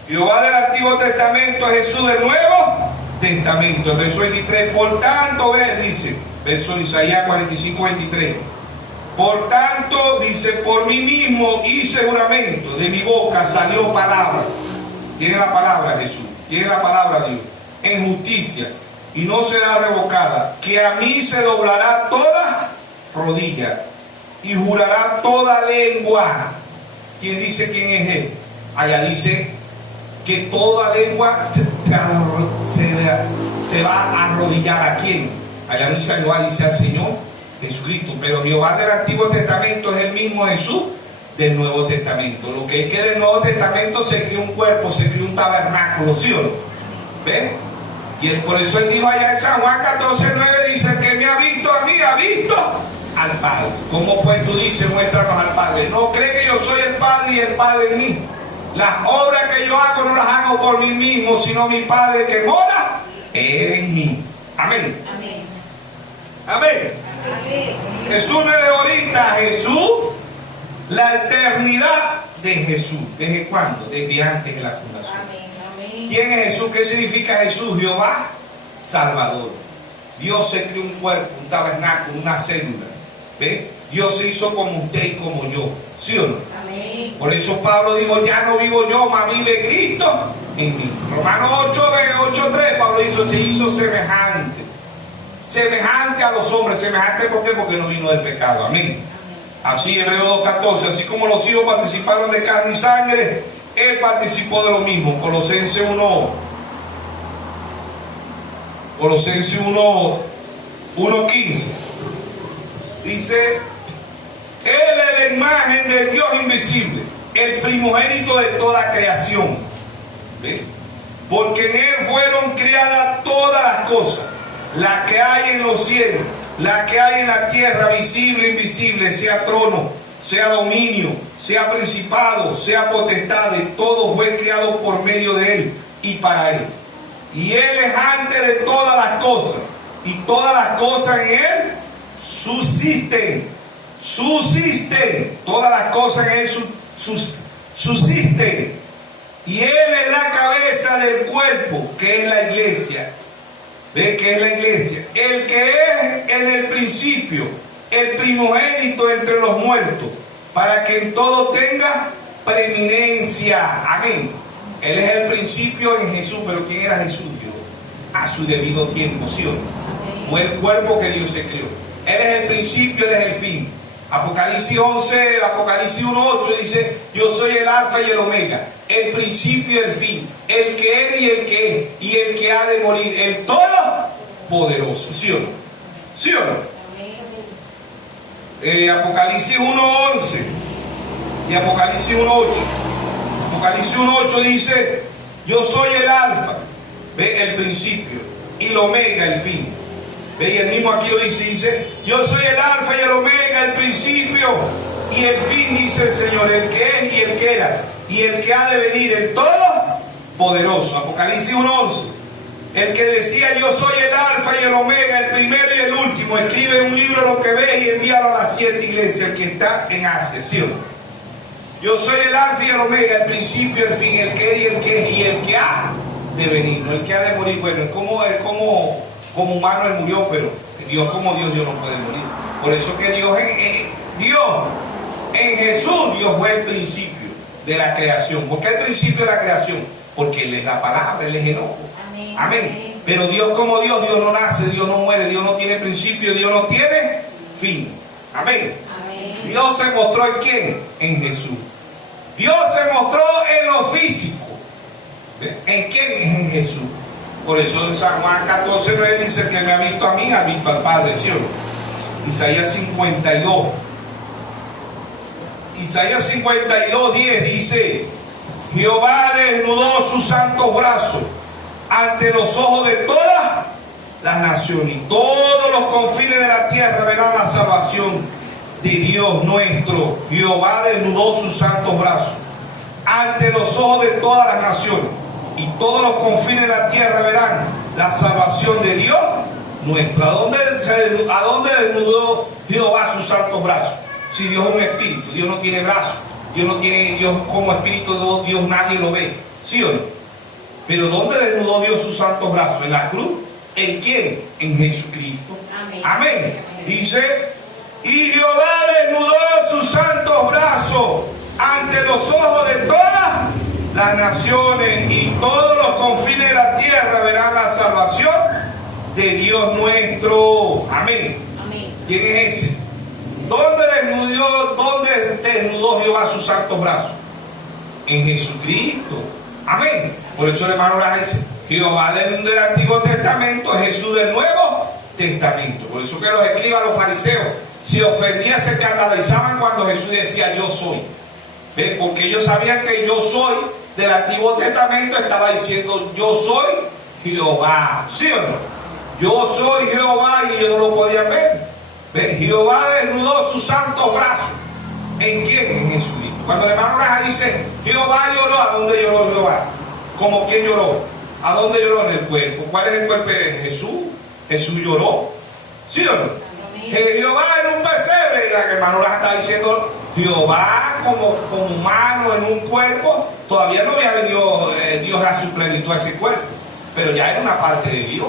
Jehová del Antiguo Testamento, Jesús del Nuevo Testamento. El verso 23, por tanto, dice, verso Isaías 45:23. Por tanto, dice, por mí mismo hice juramento, de mi boca salió palabra. Tiene la palabra Jesús, tiene la palabra Dios, en justicia, y no será revocada, que a mí se doblará toda rodilla y jurará toda lengua. ¿Quién dice quién es él? Allá dice que toda lengua se va a arrodillar. ¿A quién? Allá no dice Jehová, dice al Señor Jesucristo. Pero Jehová del Antiguo Testamento es el mismo Jesús del Nuevo Testamento. Lo que es que del Nuevo Testamento se creó un cuerpo, se creó un tabernáculo, ¿sí o no? ¿Ven? Y por eso él dijo allá en San Juan 14:9, dice, el que me ha visto a mí, ha visto al Padre. ¿Cómo pues tú dices, muéstranos al Padre? ¿No cree que yo soy el Padre y el Padre en mí? Las obras que yo hago no las hago por mí mismo, sino mi Padre que mora en mí. Amén. Amén. Amén. Amén. Jesús no es de ahorita, Jesús, la eternidad de Jesús. ¿Desde cuándo? Desde antes de la fundación. Amén. Amén. ¿Quién es Jesús? ¿Qué significa Jesús? Jehová Salvador. Dios se creó un cuerpo, un tabernáculo, una célula. ¿Ve? Dios se hizo como usted y como yo. ¿Sí o no? Amén. Por eso Pablo dijo, ya no vivo yo, mas vive Cristo en mí. Romanos 8:3, Pablo se hizo semejante. Semejante a los hombres. ¿Semejante por qué? Porque no vino del pecado. Amén. Así, Hebreos 2:14, así como los hijos participaron de carne y sangre, él participó de lo mismo. Colosenses 1, 1:15. Dice, Él es la imagen de Dios invisible, el primogénito de toda creación. ¿Ve? Porque en Él fueron creadas todas las cosas, las que hay en los cielos, las que hay en la tierra, visible e invisible, sea trono, sea dominio, sea principado, sea potestad, todo fue creado por medio de Él y para Él. Y Él es antes de todas las cosas, y todas las cosas en Él subsisten. Todas las cosas en Él subsisten. Y Él es la cabeza del cuerpo, que es la iglesia. ¿Ve? Que es la iglesia. El que es en el principio, el primogénito entre los muertos, para que en todo tenga preeminencia. Amén. Él es el principio en Jesús, pero ¿quién era Jesús? Dios. A su debido tiempo, ¿sí o no? O el cuerpo que Dios se creó. Él es el principio, Él es el fin. Apocalipsis 11, Apocalipsis 1:8 dice, yo soy el alfa y el omega, el principio y el fin, el que era y el que es, y el que ha de morir, el todopoderoso. ¿Sí o no? ¿Sí o no? Apocalipsis 1:11 y Apocalipsis 1:8. Apocalipsis 1:8 dice, yo soy el alfa, ¿ve? El principio, y el omega, el fin. ¿Ve? Y el mismo aquí lo dice, yo soy el alfa y el omega, el principio y el fin, dice el Señor, el que es y el que era, y el que ha de venir, el todopoderoso. Apocalipsis 1:11. El que decía, yo soy el alfa y el omega, el primero y el último, escribe un libro lo que ves y envíalo a las 7 iglesias, el que está en Asia, ¿sí o no? Yo soy el alfa y el omega, el principio y el fin, el que es y el que es, y el que ha de venir, no el que ha de morir. Bueno, como humano Él murió, pero Dios como Dios no puede morir. Por eso que Dios en Jesús, Dios fue el principio de la creación. ¿Por qué el principio de la creación? Porque Él es la palabra, Él es enojo. Amén. Amén. Pero Dios como Dios no nace, Dios no muere, Dios no tiene principio, Dios no tiene fin. Amén. Amén. Dios se mostró en ¿quién? En Jesús. Dios se mostró en lo físico. ¿En quién? En Jesús. Por eso en San Juan 14:9 dice, el que me ha visto a mí, ha visto al Padre, ¿sí o no? Isaías 52. Isaías 52:10 dice, Jehová desnudó sus santos brazos ante los ojos de todas las naciones, y todos los confines de la tierra verán la salvación de Dios nuestro. Jehová desnudó sus santos brazos ante los ojos de todas las naciones, y todos los confines de la tierra verán la salvación de Dios nuestro. ¿A dónde desnudó Jehová sus santos brazos? Si Dios es un espíritu, Dios no tiene brazos, Dios como espíritu, Dios nadie lo ve, ¿sí o no? Pero ¿dónde desnudó Dios sus santos brazos? En la cruz. ¿En quién? En Jesucristo. Amén. Amén. Dice, y Jehová desnudó sus santos brazos ante los ojos de todas las naciones, y todos los confines de la tierra verán la salvación de Dios nuestro. Amén. Amén. ¿Quién es ese? ¿Dónde desnudó Jehová sus santos brazos? En Jesucristo. Amén. Por eso el hermano la dice, Jehová del Antiguo Testamento, Jesús del Nuevo Testamento. Por eso que los escribas, los fariseos, se ofendían, se escandalizaban cuando Jesús decía, yo soy. ¿Ves? Porque ellos sabían que yo soy del Antiguo Testamento estaba diciendo, yo soy Jehová. ¿Sí o no? Yo soy Jehová, y ellos no lo podían ver. ¿Ves? Jehová desnudó sus santos brazos. ¿En quién? En Jesucristo. Cuando el hermano Raja dice, Jehová lloró, ¿a dónde lloró Jehová? ¿Cómo quién lloró? ¿A dónde lloró? En el cuerpo. ¿Cuál es el cuerpo de Jesús? Jesús lloró. ¿Sí o no? Jehová en un pesebre. El hermano Raja está diciendo, Jehová como humano en un cuerpo. Todavía no había venido Dios a su plenitud a ese cuerpo, pero ya era una parte de Dios.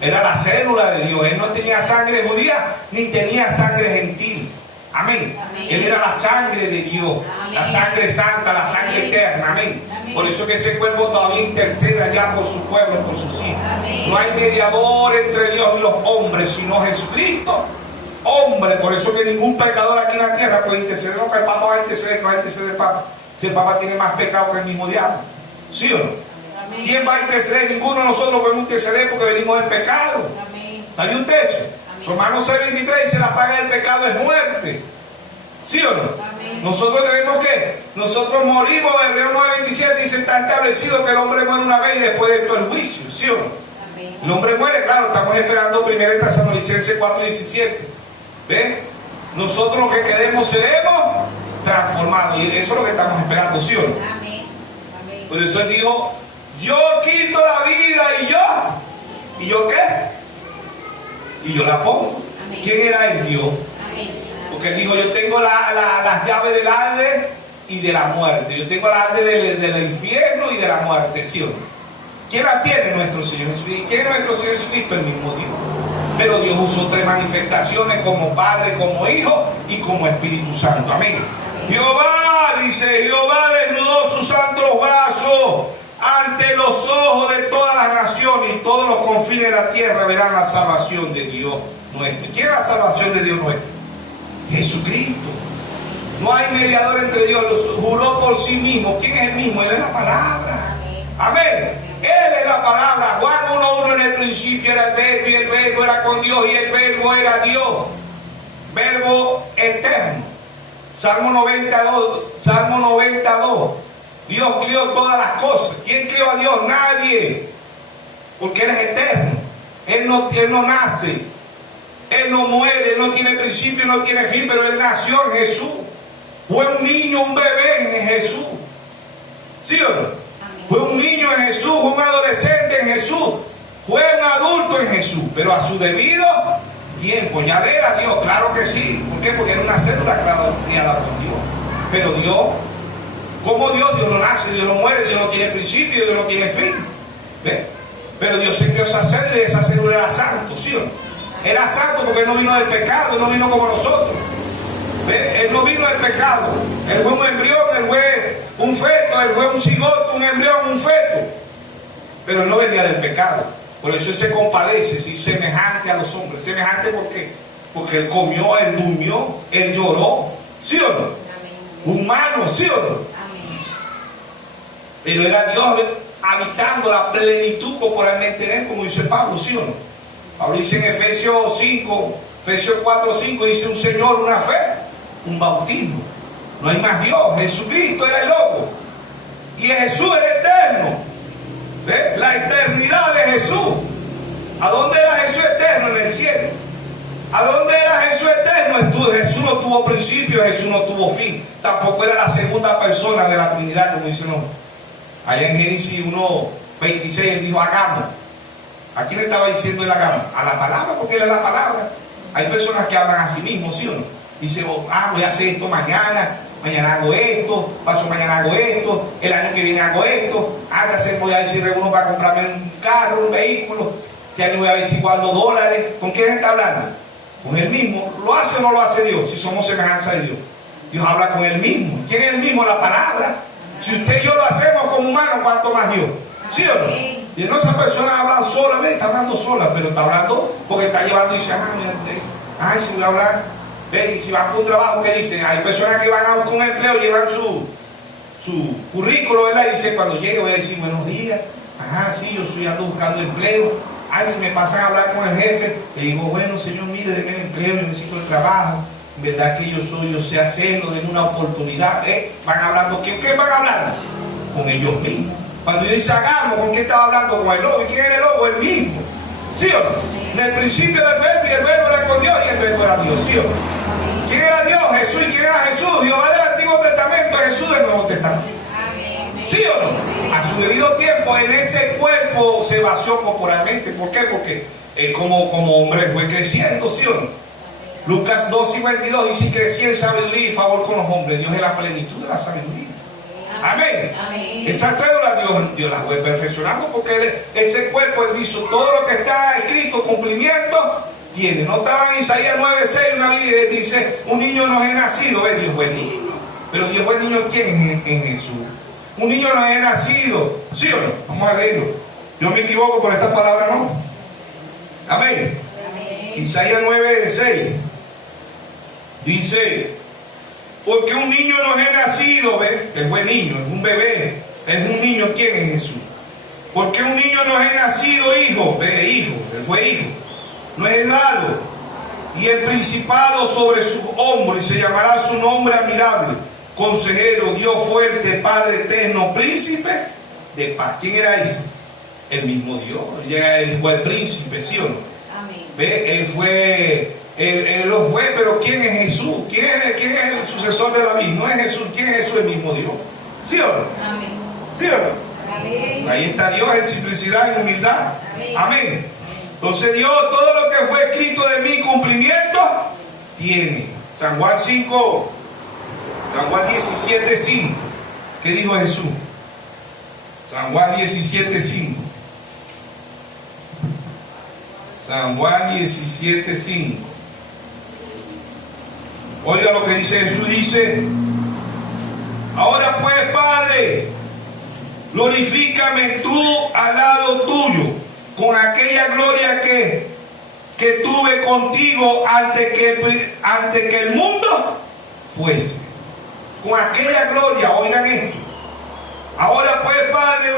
Era la célula de Dios. Él no tenía sangre judía ni tenía sangre gentil. Amén. Amén. Él era la sangre de Dios. Amén. La sangre santa, la sangre Amén. Eterna. Amén. Amén. Por eso que ese cuerpo todavía intercede allá por su pueblo, por sus hijos. Amén. No hay mediador entre Dios y los hombres, sino Jesucristo. Hombre, por eso que ningún pecador aquí en la tierra puede interceder. No, que el Papa va a interceder, que va a interceder el Papa. Si el Papa tiene más pecado que el mismo diablo. ¿Sí o no? Amén. ¿Quién va a interceder? Ninguno de nosotros podemos interceder porque venimos del pecado. Amén. ¿Sabe usted eso? Romanos 6:23 dice: la paga del pecado es muerte. ¿Sí o no? Amén. Nosotros tenemos que, nosotros morimos. Hebreos 9:27 dice: está establecido que el hombre muere una vez y después de todo el juicio. ¿Sí o no? Amén. El hombre muere, claro, estamos esperando 1 Tesalonicenses 4:17. ¿Ven? Nosotros los que quedemos seremos transformados. Y eso es lo que estamos esperando, ¿sí o no? Amén. Amén. Por eso él dijo: yo quito la vida ¿y yo qué? Y yo la pongo. Amén. ¿Quién era él? Dios. Amén. Porque él dijo: yo tengo las llaves del Hades y de la muerte. Yo tengo las llaves del infierno y de la muerte, ¿sí o no? ¿Quién la tiene? Nuestro Señor Jesucristo. ¿Y quién es nuestro Señor Jesucristo? El mismo Dios. Pero Dios usó tres manifestaciones: como Padre, como Hijo y como Espíritu Santo. Amén. Jehová, dice, Jehová desnudó sus santos brazos ante los ojos de todas las naciones, y todos los confines de la tierra verán la salvación de Dios nuestro. ¿Quién es la salvación de Dios nuestro? Jesucristo. No hay mediador entre Dios. Lo juró por sí mismo. ¿Quién es el mismo? Él es la palabra. Amén. Él es la palabra. Juan 1:1: en el principio era el verbo, y el verbo era con Dios, y el verbo era Dios. Verbo eterno. Salmo 92. Dios crió todas las cosas. ¿Quién crió a Dios? Nadie. Porque Él es eterno. Él no nace. Él no muere. Él no tiene principio, no tiene fin. Pero Él nació en Jesús. Fue un niño, un bebé en Jesús. ¿Sí o no? Fue un niño en Jesús, fue un adolescente en Jesús, fue un adulto en Jesús, pero a su debido tiempo. Ya era Dios, claro que sí. ¿Por qué? Porque era una célula criada por Dios. Pero Dios, como Dios no nace, Dios no muere, Dios no tiene principio, Dios no tiene fin. ¿Ves? Pero Dios se creó esa célula, y esa célula era santo, ¿sí o no? Era santo porque Él no vino del pecado, Él no vino como nosotros. ¿Ves? Él no vino del pecado. Él fue un embrión, Él fue un feto, Él fue un cigoto, un embrión, un feto. Pero Él no venía del pecado. Por eso Él se compadece, se hizo semejante a los hombres. ¿Semejante por qué? Porque Él comió, Él durmió, Él lloró. ¿Sí o no? Amén. Humano, ¿sí o no? Amén. Pero era Dios habitando la plenitud corporalmente en Él, como dice Pablo, ¿sí o no? Pablo dice en Efesios 4:5, dice: un Señor, una fe, un bautismo. No hay más Dios. Jesucristo era el loco. Y Jesús era eterno. ¿Ves? La eternidad de Jesús. ¿A dónde era Jesús eterno? En el cielo. ¿A dónde era Jesús eterno? Jesús no tuvo principio, Jesús no tuvo fin. Tampoco era la segunda persona de la Trinidad, como dicen los. Allá en Génesis 1:26 Él dijo: hagamos. ¿A quién estaba diciendo el hagamos? A la palabra, porque Él es la palabra. Hay personas que hablan a sí mismos, ¿sí o no? Dice: voy a hacer esto mañana hago esto, paso mañana hago esto, el año que viene hago esto, voy a ver si reúno para comprarme un carro, un vehículo, este año voy a ver si guardo dólares. ¿Con quién está hablando? Con Él mismo. ¿Lo hace o no lo hace Dios? Si somos semejanza de Dios. Dios habla con Él mismo. ¿Quién es el mismo? La palabra. Si usted y yo lo hacemos como humanos, ¿cuánto más Dios? ¿Sí o no? Y no, esa persona habla sola, ¿ves? Está hablando sola, pero está hablando porque está llevando y dice: mira, si voy a hablar. ¿Ves? Y si van por un trabajo, ¿qué dicen? Hay personas que van a buscar un empleo, llevan su currículo, ¿verdad? Y dice: cuando llegue voy a decir buenos días. Sí, yo ando buscando empleo. Si me pasan a hablar con el jefe, le digo: bueno, señor, mire, denme el empleo, yo necesito el trabajo. En verdad que yo sé hacerlo, denme una oportunidad. Van hablando, ¿qué van hablando? Con ellos mismos. Cuando yo dice hagamos, ¿con quién estaba hablando? Con el lobo. ¿Y quién era el lobo? El mismo. ¿Sí o no? En el principio era el verbo, y el verbo era con Dios, y el verbo era Dios. ¿Sí o no? ¿Quién era Dios? Jesús. ¿Y quién era Jesús? Jehová del Antiguo Testamento, Jesús del Nuevo Testamento. ¿Sí o no? A su debido tiempo, en ese cuerpo se vació corporalmente. ¿Por qué? Porque él como hombre fue creciendo, ¿sí o no? Lucas 2:52 dice: crecía en sabiduría y favor con los hombres. Dios es la plenitud de la sabiduría. Amén. Esa célula Dios la fue perfeccionando, porque ese cuerpo Él hizo todo lo que está escrito, cumplimiento tiene. No estaba en Isaías 9:6, una Biblia dice: un niño nos es nacido. ¿Ves? Dios fue niño. Pero Dios fue niño, ¿quién? En Jesús. Un niño nos es nacido. ¿Sí o no? Vamos a leerlo. Yo me equivoco por esta palabra, ¿no? Amén. Isaías 9:6 dice: porque un niño nos es nacido. ¿Ves? Él fue niño, es un bebé, es un niño. ¿Quién es Jesús? Porque un niño nos es nacido, hijo. ¿Ves? Hijo, él fue hijo. No es dado. y el principado sobre sus hombros, y se llamará su nombre admirable, consejero, Dios fuerte, Padre eterno, príncipe de paz. ¿Quién era ese? El mismo Dios. Él fue el príncipe, ¿sí o no? Amén. ¿Ve? Él lo fue, pero ¿quién es Jesús? ¿Quién es el sucesor de David? No es Jesús. ¿Quién es Jesús? El mismo Dios. ¿Sí o no? Amén. ¿Sí o no? Amén. Ahí está Dios en simplicidad, en humildad. Amén. Amén. Entonces Dios, todo lo que fue escrito de mí, cumplimiento tiene. San Juan 5, San Juan 17:5. ¿Qué dijo Jesús? San Juan 17:5. San Juan 17:5. Oiga lo que dice Jesús, dice: ahora pues, Padre, glorifícame tú al lado tuyo, con aquella gloria que tuve contigo antes que el mundo fuese. Con aquella gloria, oigan esto. Ahora pues, Padre,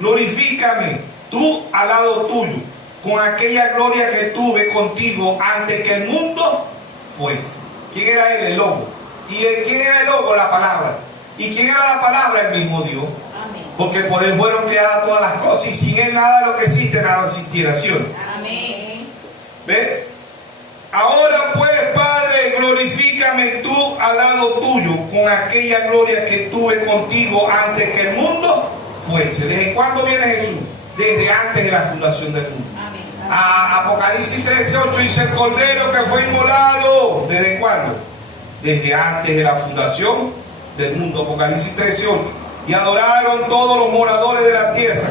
glorifícame tú al lado tuyo, con aquella gloria que tuve contigo antes que el mundo fuese. ¿Quién era él? El Logo. ¿Y quién era el Logo? La palabra. ¿Y quién era la palabra? El mismo Dios. Amén. Porque por él fueron creadas todas las cosas, y sin él nada de lo que existe, nada existiera. ¿Sí o no? Amén. ¿Ve? Ahora pues, Padre, glorifícame tú al lado tuyo, con aquella gloria que tuve contigo antes que el mundo fuese. ¿Desde cuándo viene Jesús? Desde antes de la fundación del mundo. Amén. Apocalipsis 13:8 dice: el cordero que fue inmolado. ¿Desde cuándo? Desde antes de la fundación del mundo. Apocalipsis 13:8. Y adoraron todos los moradores de la tierra,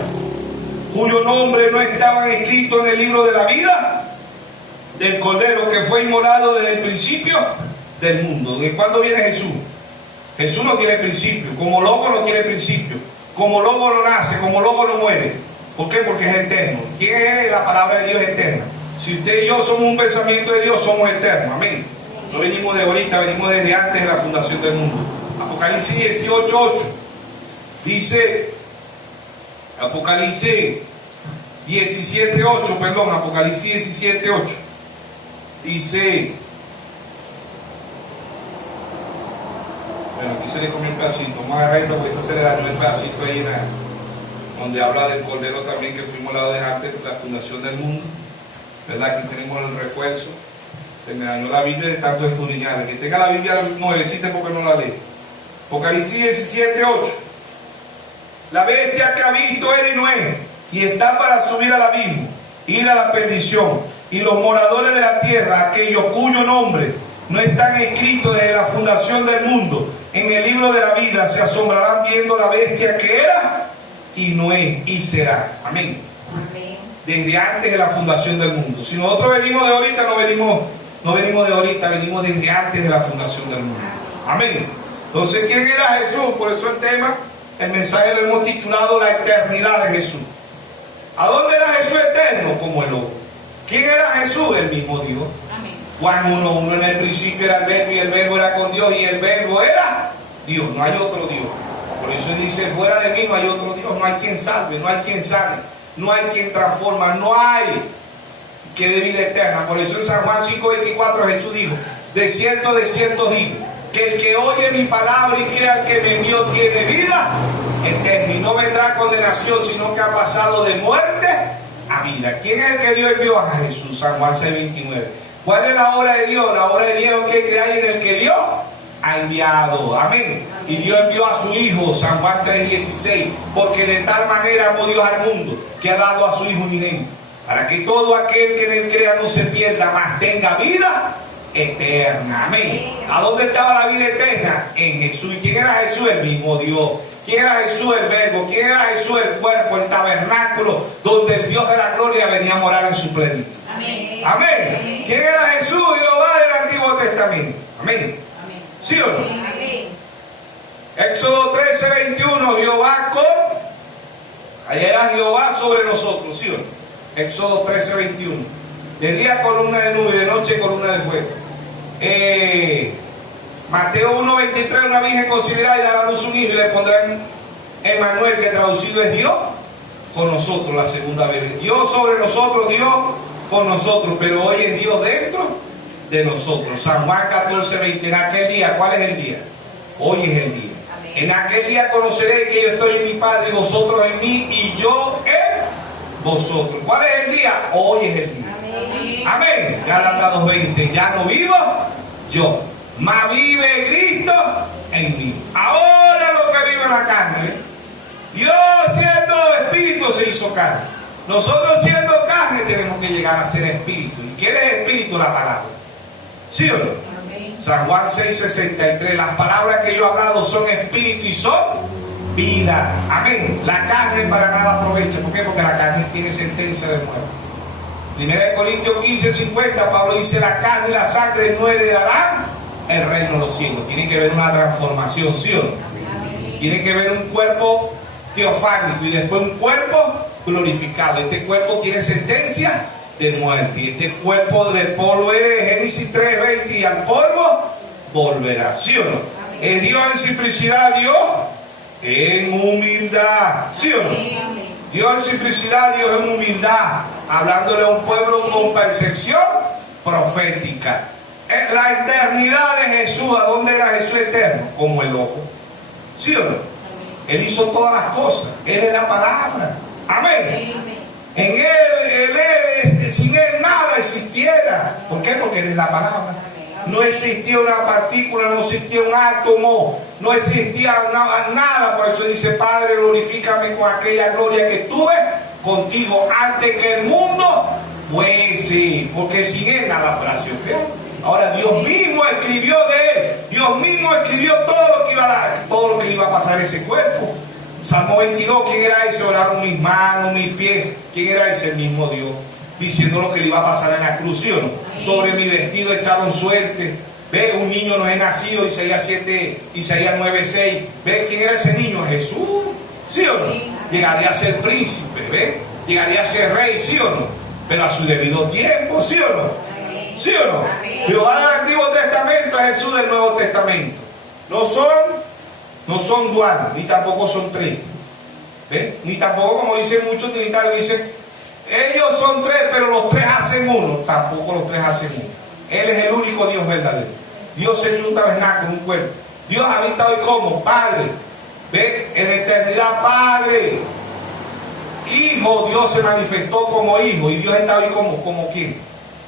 cuyo nombre no estaban escritos en el libro de la vida del cordero que fue inmolado desde el principio del mundo. ¿De cuándo viene Jesús? Jesús no tiene principio. Como Logo no tiene principio. Como Logo no nace, como Logo no muere. ¿Por qué? Porque es eterno. ¿Quién es? La palabra de Dios eterna. Si usted y yo somos un pensamiento de Dios, somos eternos. Amén. No venimos de ahorita, venimos desde antes de la fundación del mundo. Apocalipsis 18:8 dice, Apocalipsis 17:8, perdón, Apocalipsis 17:8 dice, bueno, aquí se le comió un pedacito, vamos a agarrar esto porque eso se le dañó el pedacito ahí donde habla del cordero también que fuimos lados de antes de la fundación del mundo, ¿verdad? Aquí tenemos el refuerzo. Se me dañó la Biblia de tanto escudriñar. Que tenga la Biblia nuevecita porque no la lee. Apocalipsis 17:8. La bestia que ha visto él y no es, y está para subir al abismo, ir a la perdición, y los moradores de la tierra, aquellos cuyo nombre no están escritos desde la fundación del mundo en el libro de la vida, se asombrarán viendo la bestia que era y no es y será. Amén. Amén. Desde antes de la fundación del mundo. Si nosotros venimos de ahorita, no venimos de ahorita, venimos desde antes de la fundación del mundo. Amén. Entonces, ¿quién era Jesús? Por eso el tema, el mensaje lo hemos titulado La eternidad de Jesús. ¿A dónde era Jesús eterno? Como el Logo. ¿Quién era Jesús? El mismo Dios. Amén. Juan 1:1, en el principio era el verbo, y el verbo era con Dios, y el verbo era Dios. No hay otro Dios. Por eso él dice, fuera de mí no hay otro Dios. No hay quien salve, no hay quien sane, no hay quien transforma, no hay que dé vida eterna. Por eso en San Juan 5:24 Jesús dijo, de cierto digo, que el que oye mi palabra y crea que me envió tiene vida eterna, y no vendrá condenación, sino que ha pasado de muerte a vida. ¿Quién es el que Dios envió? A Jesús. San Juan 6:29. ¿Cuál es la obra de Dios? La obra de Dios es que creáis en el que Dios ha enviado. Amén. Y Dios envió a su Hijo, San Juan 3:16, porque de tal manera amó Dios al mundo, que ha dado a su Hijo unigénito, para que todo aquel que en él crea no se pierda, mas tenga vida eterna. Amén. ¿A dónde estaba la vida eterna? En Jesús. ¿Y quién era Jesús? El mismo Dios. ¿Quién era Jesús? El verbo. ¿Quién era Jesús? El cuerpo, el tabernáculo, donde el Dios de la gloria venía a morar en su plenitud. Amén. Amén. ¿Quién era Jesús? Jehová del Antiguo Testamento. Amén. Amén. ¿Sí o no? Amén. Éxodo 13:21, Jehová allá era Jehová sobre nosotros, ¿sí o no? Éxodo 13:21. De día columna de nube, de noche columna de fuego. Mateo 1:23, una virgen concebirá y dará a luz un hijo y le pondrán Emmanuel, que traducido es Dios con nosotros, la segunda vez. Dios sobre nosotros, Dios con nosotros, pero hoy es Dios dentro de nosotros. San Juan 14:20. En aquel día, ¿cuál es el día? Hoy es el día. Amén. En aquel día conoceréis que yo estoy en mi Padre y vosotros en mí y yo en vosotros. ¿Cuál es el día? Hoy es el día. Amén. Amén. Gálatas 2:20. Ya no vivo yo, mas vive Cristo en mí. Ahora lo que vive en la carne, ¿ves? Dios siendo espíritu se hizo carne. Nosotros siendo carne tenemos que llegar a ser espíritu. ¿Y quién es espíritu? La palabra. ¿Sí o no? Amén. San Juan 6:63. Las palabras que yo he hablado son espíritu y son vida. Amén. La carne para nada aprovecha. ¿Por qué? Porque la carne tiene sentencia de muerte. 1 Corintios 15:50. Pablo dice: la carne y la sangre no heredarán el reino de los cielos. Tiene que haber una transformación, ¿sí o no? Amén. Tiene que haber un cuerpo teofánico y después un cuerpo glorificado. Este cuerpo tiene sentencia de muerte. Y este cuerpo de polvo es Génesis 3:20. Y al polvo volverá, ¿sí o no? Es Dios en simplicidad, Dios en humildad, ¿sí o no? Amén. Dios en simplicidad, Dios en humildad, hablándole a un pueblo con percepción profética. En la eternidad de Jesús, ¿a dónde era Jesús eterno? Como el ojo, ¿sí o no? Él hizo todas las cosas, Él es la palabra. Amén. Amén. En Él, sin Él nada existiera. ¿Por qué? Porque Él es la palabra. No existía una partícula, no existía un átomo, no existía nada. Por eso dice: Padre, glorifícame con aquella gloria que tuve contigo antes que el mundo fuese. Porque sin Él nada fuera sido creado. Ahora Dios mismo escribió de Él. Dios mismo escribió todo lo que le iba a pasar a ese cuerpo. Salmo 22, ¿quién era ese? Oraron mis manos, mis pies. ¿Quién era ese? El mismo Dios, diciendo lo que le iba a pasar en la cruz, ¿sí o no? Sobre mi vestido echaron suerte. Ve, un niño nos he nacido, Isaías 9:6. Ve, ¿quién era ese niño? Jesús, ¿sí o no? Llegaría a ser príncipe, ¿ve? Llegaría a ser rey, ¿sí o no? Pero a su debido tiempo, ¿sí o no? ¿Sí o no? Jehová del Antiguo Testamento es Jesús del Nuevo Testamento. No son duales, ni tampoco son tres. ¿Ve? Ni tampoco, como dicen muchos trinitarios, dicen: ellos son tres, pero los tres hacen uno. Tampoco los tres hacen uno. Él es el único Dios verdadero. Dios es un tabernáculo, un cuerpo. Dios habita hoy como Padre. ¿Ve? En eternidad, Padre. Hijo, Dios se manifestó como Hijo. Y Dios está hoy como ¿quién?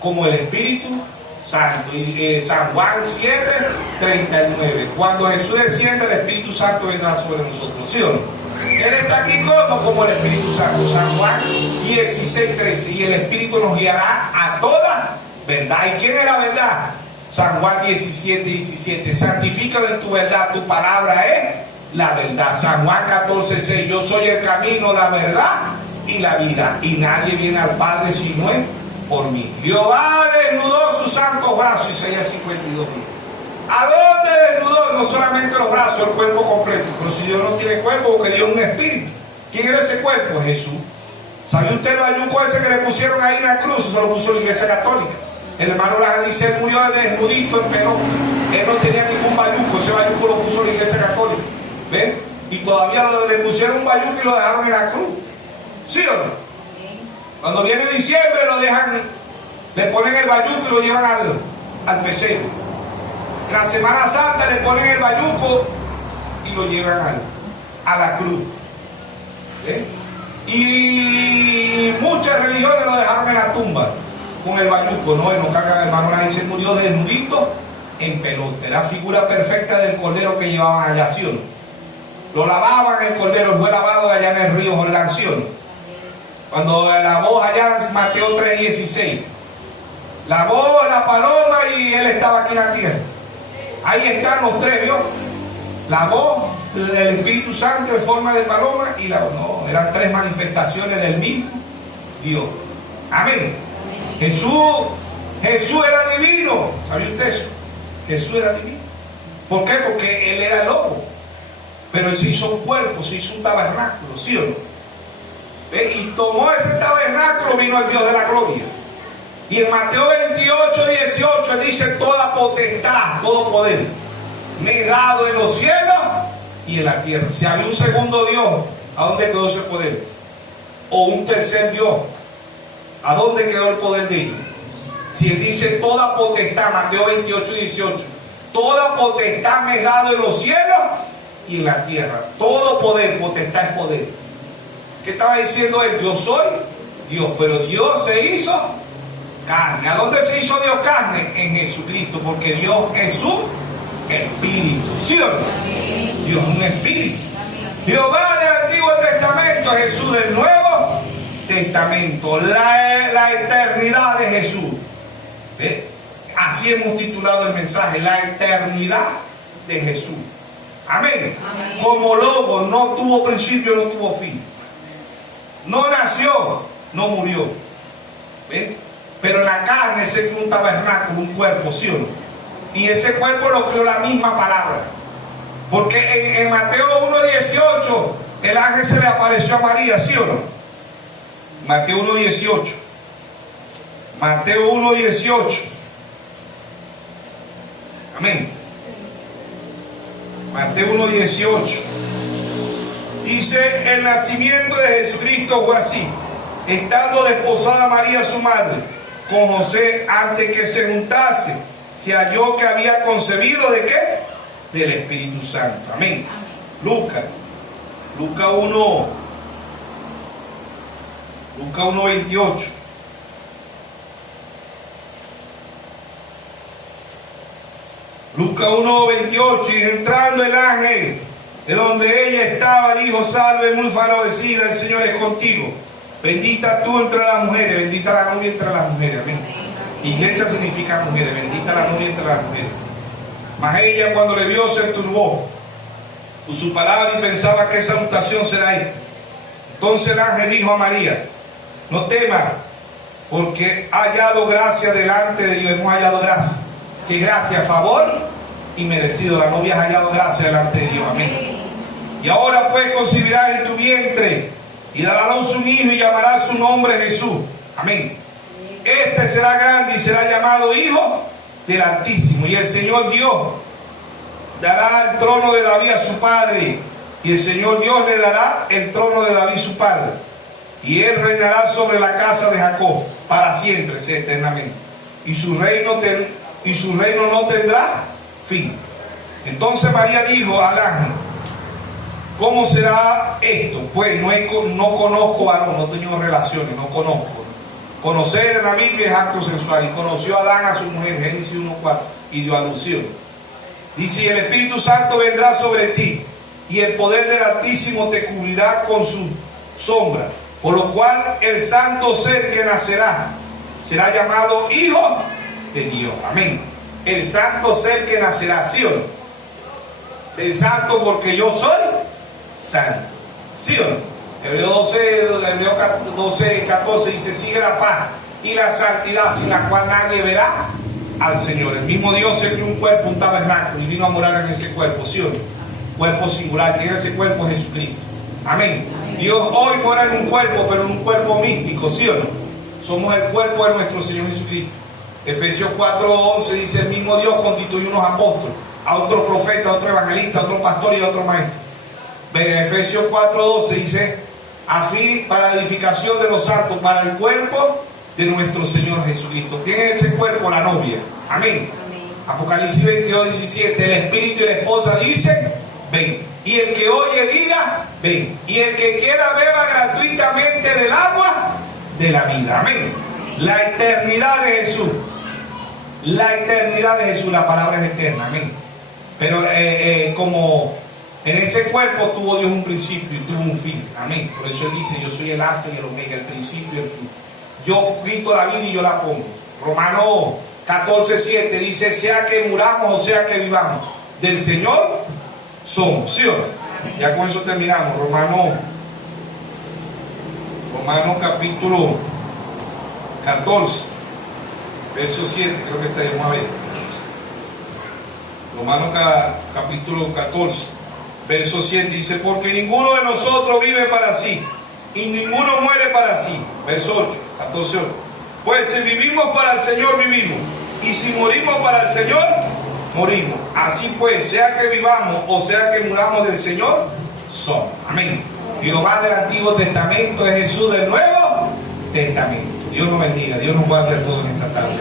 Como el Espíritu Santo. Y San Juan 7:39. Cuando Jesús desciende, el Espíritu Santo vendrá sobre nosotros, ¿sí o no? Él está aquí como el Espíritu Santo. San Juan 16:13. Y el Espíritu nos guiará a toda verdad. ¿Y quién es la verdad? San Juan 17:17. Santifícalo en tu verdad, tu palabra es la verdad. San Juan 14:6. Yo soy el camino, la verdad y la vida. Y nadie viene al Padre si no es por mí. Jehová desnudó sus santos brazos. Isaías 52. ¿A dónde desnudó? No solamente los brazos, el cuerpo completo. Pero si Dios no tiene cuerpo, porque Dios es un espíritu. ¿Quién era ese cuerpo? Jesús. ¿Sabe usted el bayuco ese que le pusieron ahí en la cruz? Se lo puso la Iglesia Católica. El hermano Laga dice: él murió desnudito en pelota. Él no tenía ningún bayuco. Ese bayuco lo puso la Iglesia Católica. ¿Ven? Y todavía le pusieron un bayuco y lo dejaron en la cruz. ¿Sí o no? Cuando viene diciembre lo dejan, le ponen el bayuco y lo llevan al pesebre. En la Semana Santa le ponen el bayuco y lo llevan a la cruz. ¿Ven? Y muchas religiones lo dejaron en la tumba con el bayuco. No, él no carga, hermano, dice: murió desnudito en pelota. Era la figura perfecta del cordero que llevaban allá, ¿sí o no? Lo lavaban, el cordero fue lavado allá en el río Jordán, ¿sí o no? Cuando lavó allá en Mateo 3:16, lavó la paloma y él estaba aquí en la tierra. Ahí están los tres, ¿vio? Lavó el Espíritu Santo en forma de paloma y lavó. No, eran tres manifestaciones del mismo Dios. Amén. Jesús era divino. ¿Sabía usted eso? Jesús era divino. ¿Por qué? Porque Él era loco. Pero Él se hizo un cuerpo, se hizo un tabernáculo, ¿sí o no? ¿Ve? Y tomó ese tabernáculo, vino el Dios de la gloria. Y en Mateo 28:18 Él dice: toda potestad, todo poder me he dado en los cielos y en la tierra. Si había un segundo Dios, ¿a dónde quedó ese poder? O un tercer Dios. ¿A dónde quedó el poder de ellos? Si él dice toda potestad, Mateo 28, 18, toda potestad me he dado en los cielos y en la tierra. Todo poder, potestad es poder. ¿Qué estaba diciendo él? Yo soy Dios, pero Dios se hizo carne. ¿A dónde se hizo Dios carne? En Jesucristo, porque Dios es un espíritu. ¿Sí o no? Dios es un espíritu. Jehová del Antiguo Testamento, Jesús del Nuevo Testamento, la eternidad de Jesús. ¿Ve? Así hemos titulado el mensaje, la eternidad de Jesús. Amén. Amén. Como logo, no tuvo principio, no tuvo fin. No nació, no murió. ¿Ve? Pero en la carne se creó un tabernáculo, un cuerpo, ¿sí o no? Y ese cuerpo lo creó la misma palabra. Porque en Mateo 1:18 el ángel se le apareció a María, ¿sí o no? Mateo 1:18. Mateo 1:18. Amén. Mateo 1:18. Dice, el nacimiento de Jesucristo fue así. Estando desposada María su madre con José, antes que se juntase, se halló que había concebido ¿de qué? Del Espíritu Santo. Amén. Lucas 1:28. Lucas 1:28. Y entrando el ángel de donde ella estaba, dijo: salve, muy favorecida, el Señor es contigo. Bendita tú entre las mujeres, bendita la novia entre las mujeres. Amén. Iglesia significa mujeres, bendita la novia entre las mujeres. Mas ella, cuando le vio, se turbó por su palabra y pensaba que esa mutación será esta. Entonces el ángel dijo a María: no temas, porque ha hallado gracia delante de Dios. Hemos hallado gracia. ¿Qué gracia? Favor y merecido. La novia ha hallado gracia delante de Dios. Amén. Y ahora pues concebirás en tu vientre y dará a luz un hijo y llamará su nombre Jesús. Amén. Este será grande y será llamado Hijo del Altísimo. Y el Señor Dios dará el trono de David a su padre. Y el Señor Dios le dará el trono de David su padre. Y él reinará sobre la casa de Jacob para siempre, eternamente. Y su reino no tendrá fin. Entonces María dijo al ángel: ¿cómo será esto? Pues no conozco varón, no he tenido relaciones, no conozco. Conocer en la Biblia es acto sexual. Y conoció a Adán a su mujer, Génesis 1:4, y dio alusión. Dice: y el Espíritu Santo vendrá sobre ti, y el poder del Altísimo te cubrirá con su sombra. Por lo cual el santo ser que nacerá será llamado Hijo de Dios. Amén. El santo ser que nacerá, ¿sí o no? Ser santo porque yo soy santo, ¿sí o no? Hebreo 12:14 dice: sigue la paz y la santidad, sin la cual nadie verá al Señor. El mismo Dios se creó un cuerpo, un tabernáculo, y vino a morar en ese cuerpo, ¿sí o no? Cuerpo singular, que en ese cuerpo es Jesucristo. Amén. Dios hoy mora en un cuerpo, pero en un cuerpo místico, ¿sí o no? Somos el cuerpo de nuestro Señor Jesucristo. Efesios 4:11 dice: el mismo Dios constituyó unos apóstoles, a otros profetas, a otros evangelistas, a otros pastores y a otros maestros. Efesios 4:12 dice: a fin para la edificación de los santos, para el cuerpo de nuestro Señor Jesucristo. ¿Quién es ese cuerpo? La novia. Amén. Amén. Apocalipsis 22:17. El Espíritu y la esposa dicen: ven. Y el que oye diga: ven. Y el que quiera beba gratuitamente del agua de la vida. Amén. La eternidad de Jesús. La eternidad de Jesús. La palabra es eterna. Amén. Pero como en ese cuerpo tuvo Dios un principio y tuvo un fin. Amén. Por eso él dice: yo soy el alfa y el omega, el principio y el fin. Yo quito la vida y yo la pongo. Romanos 14:7 dice: sea que muramos o sea que vivamos, del Señor somos. ¿Sí o no? Ya con eso terminamos. Romanos capítulo 14, verso 7, creo que está ahí, vamos a ver. Romanos capítulo 14, verso 7 dice: porque ninguno de nosotros vive para sí, y ninguno muere para sí. Verso 8, 14:8. Pues si vivimos para el Señor, vivimos, y si morimos para el Señor, morimos. Así pues, sea que vivamos o sea que muramos, del Señor somos. Amén. Jehová del Antiguo Testamento es Jesús del Nuevo Testamento. Dios nos bendiga, Dios nos guarde a todos en esta tarde.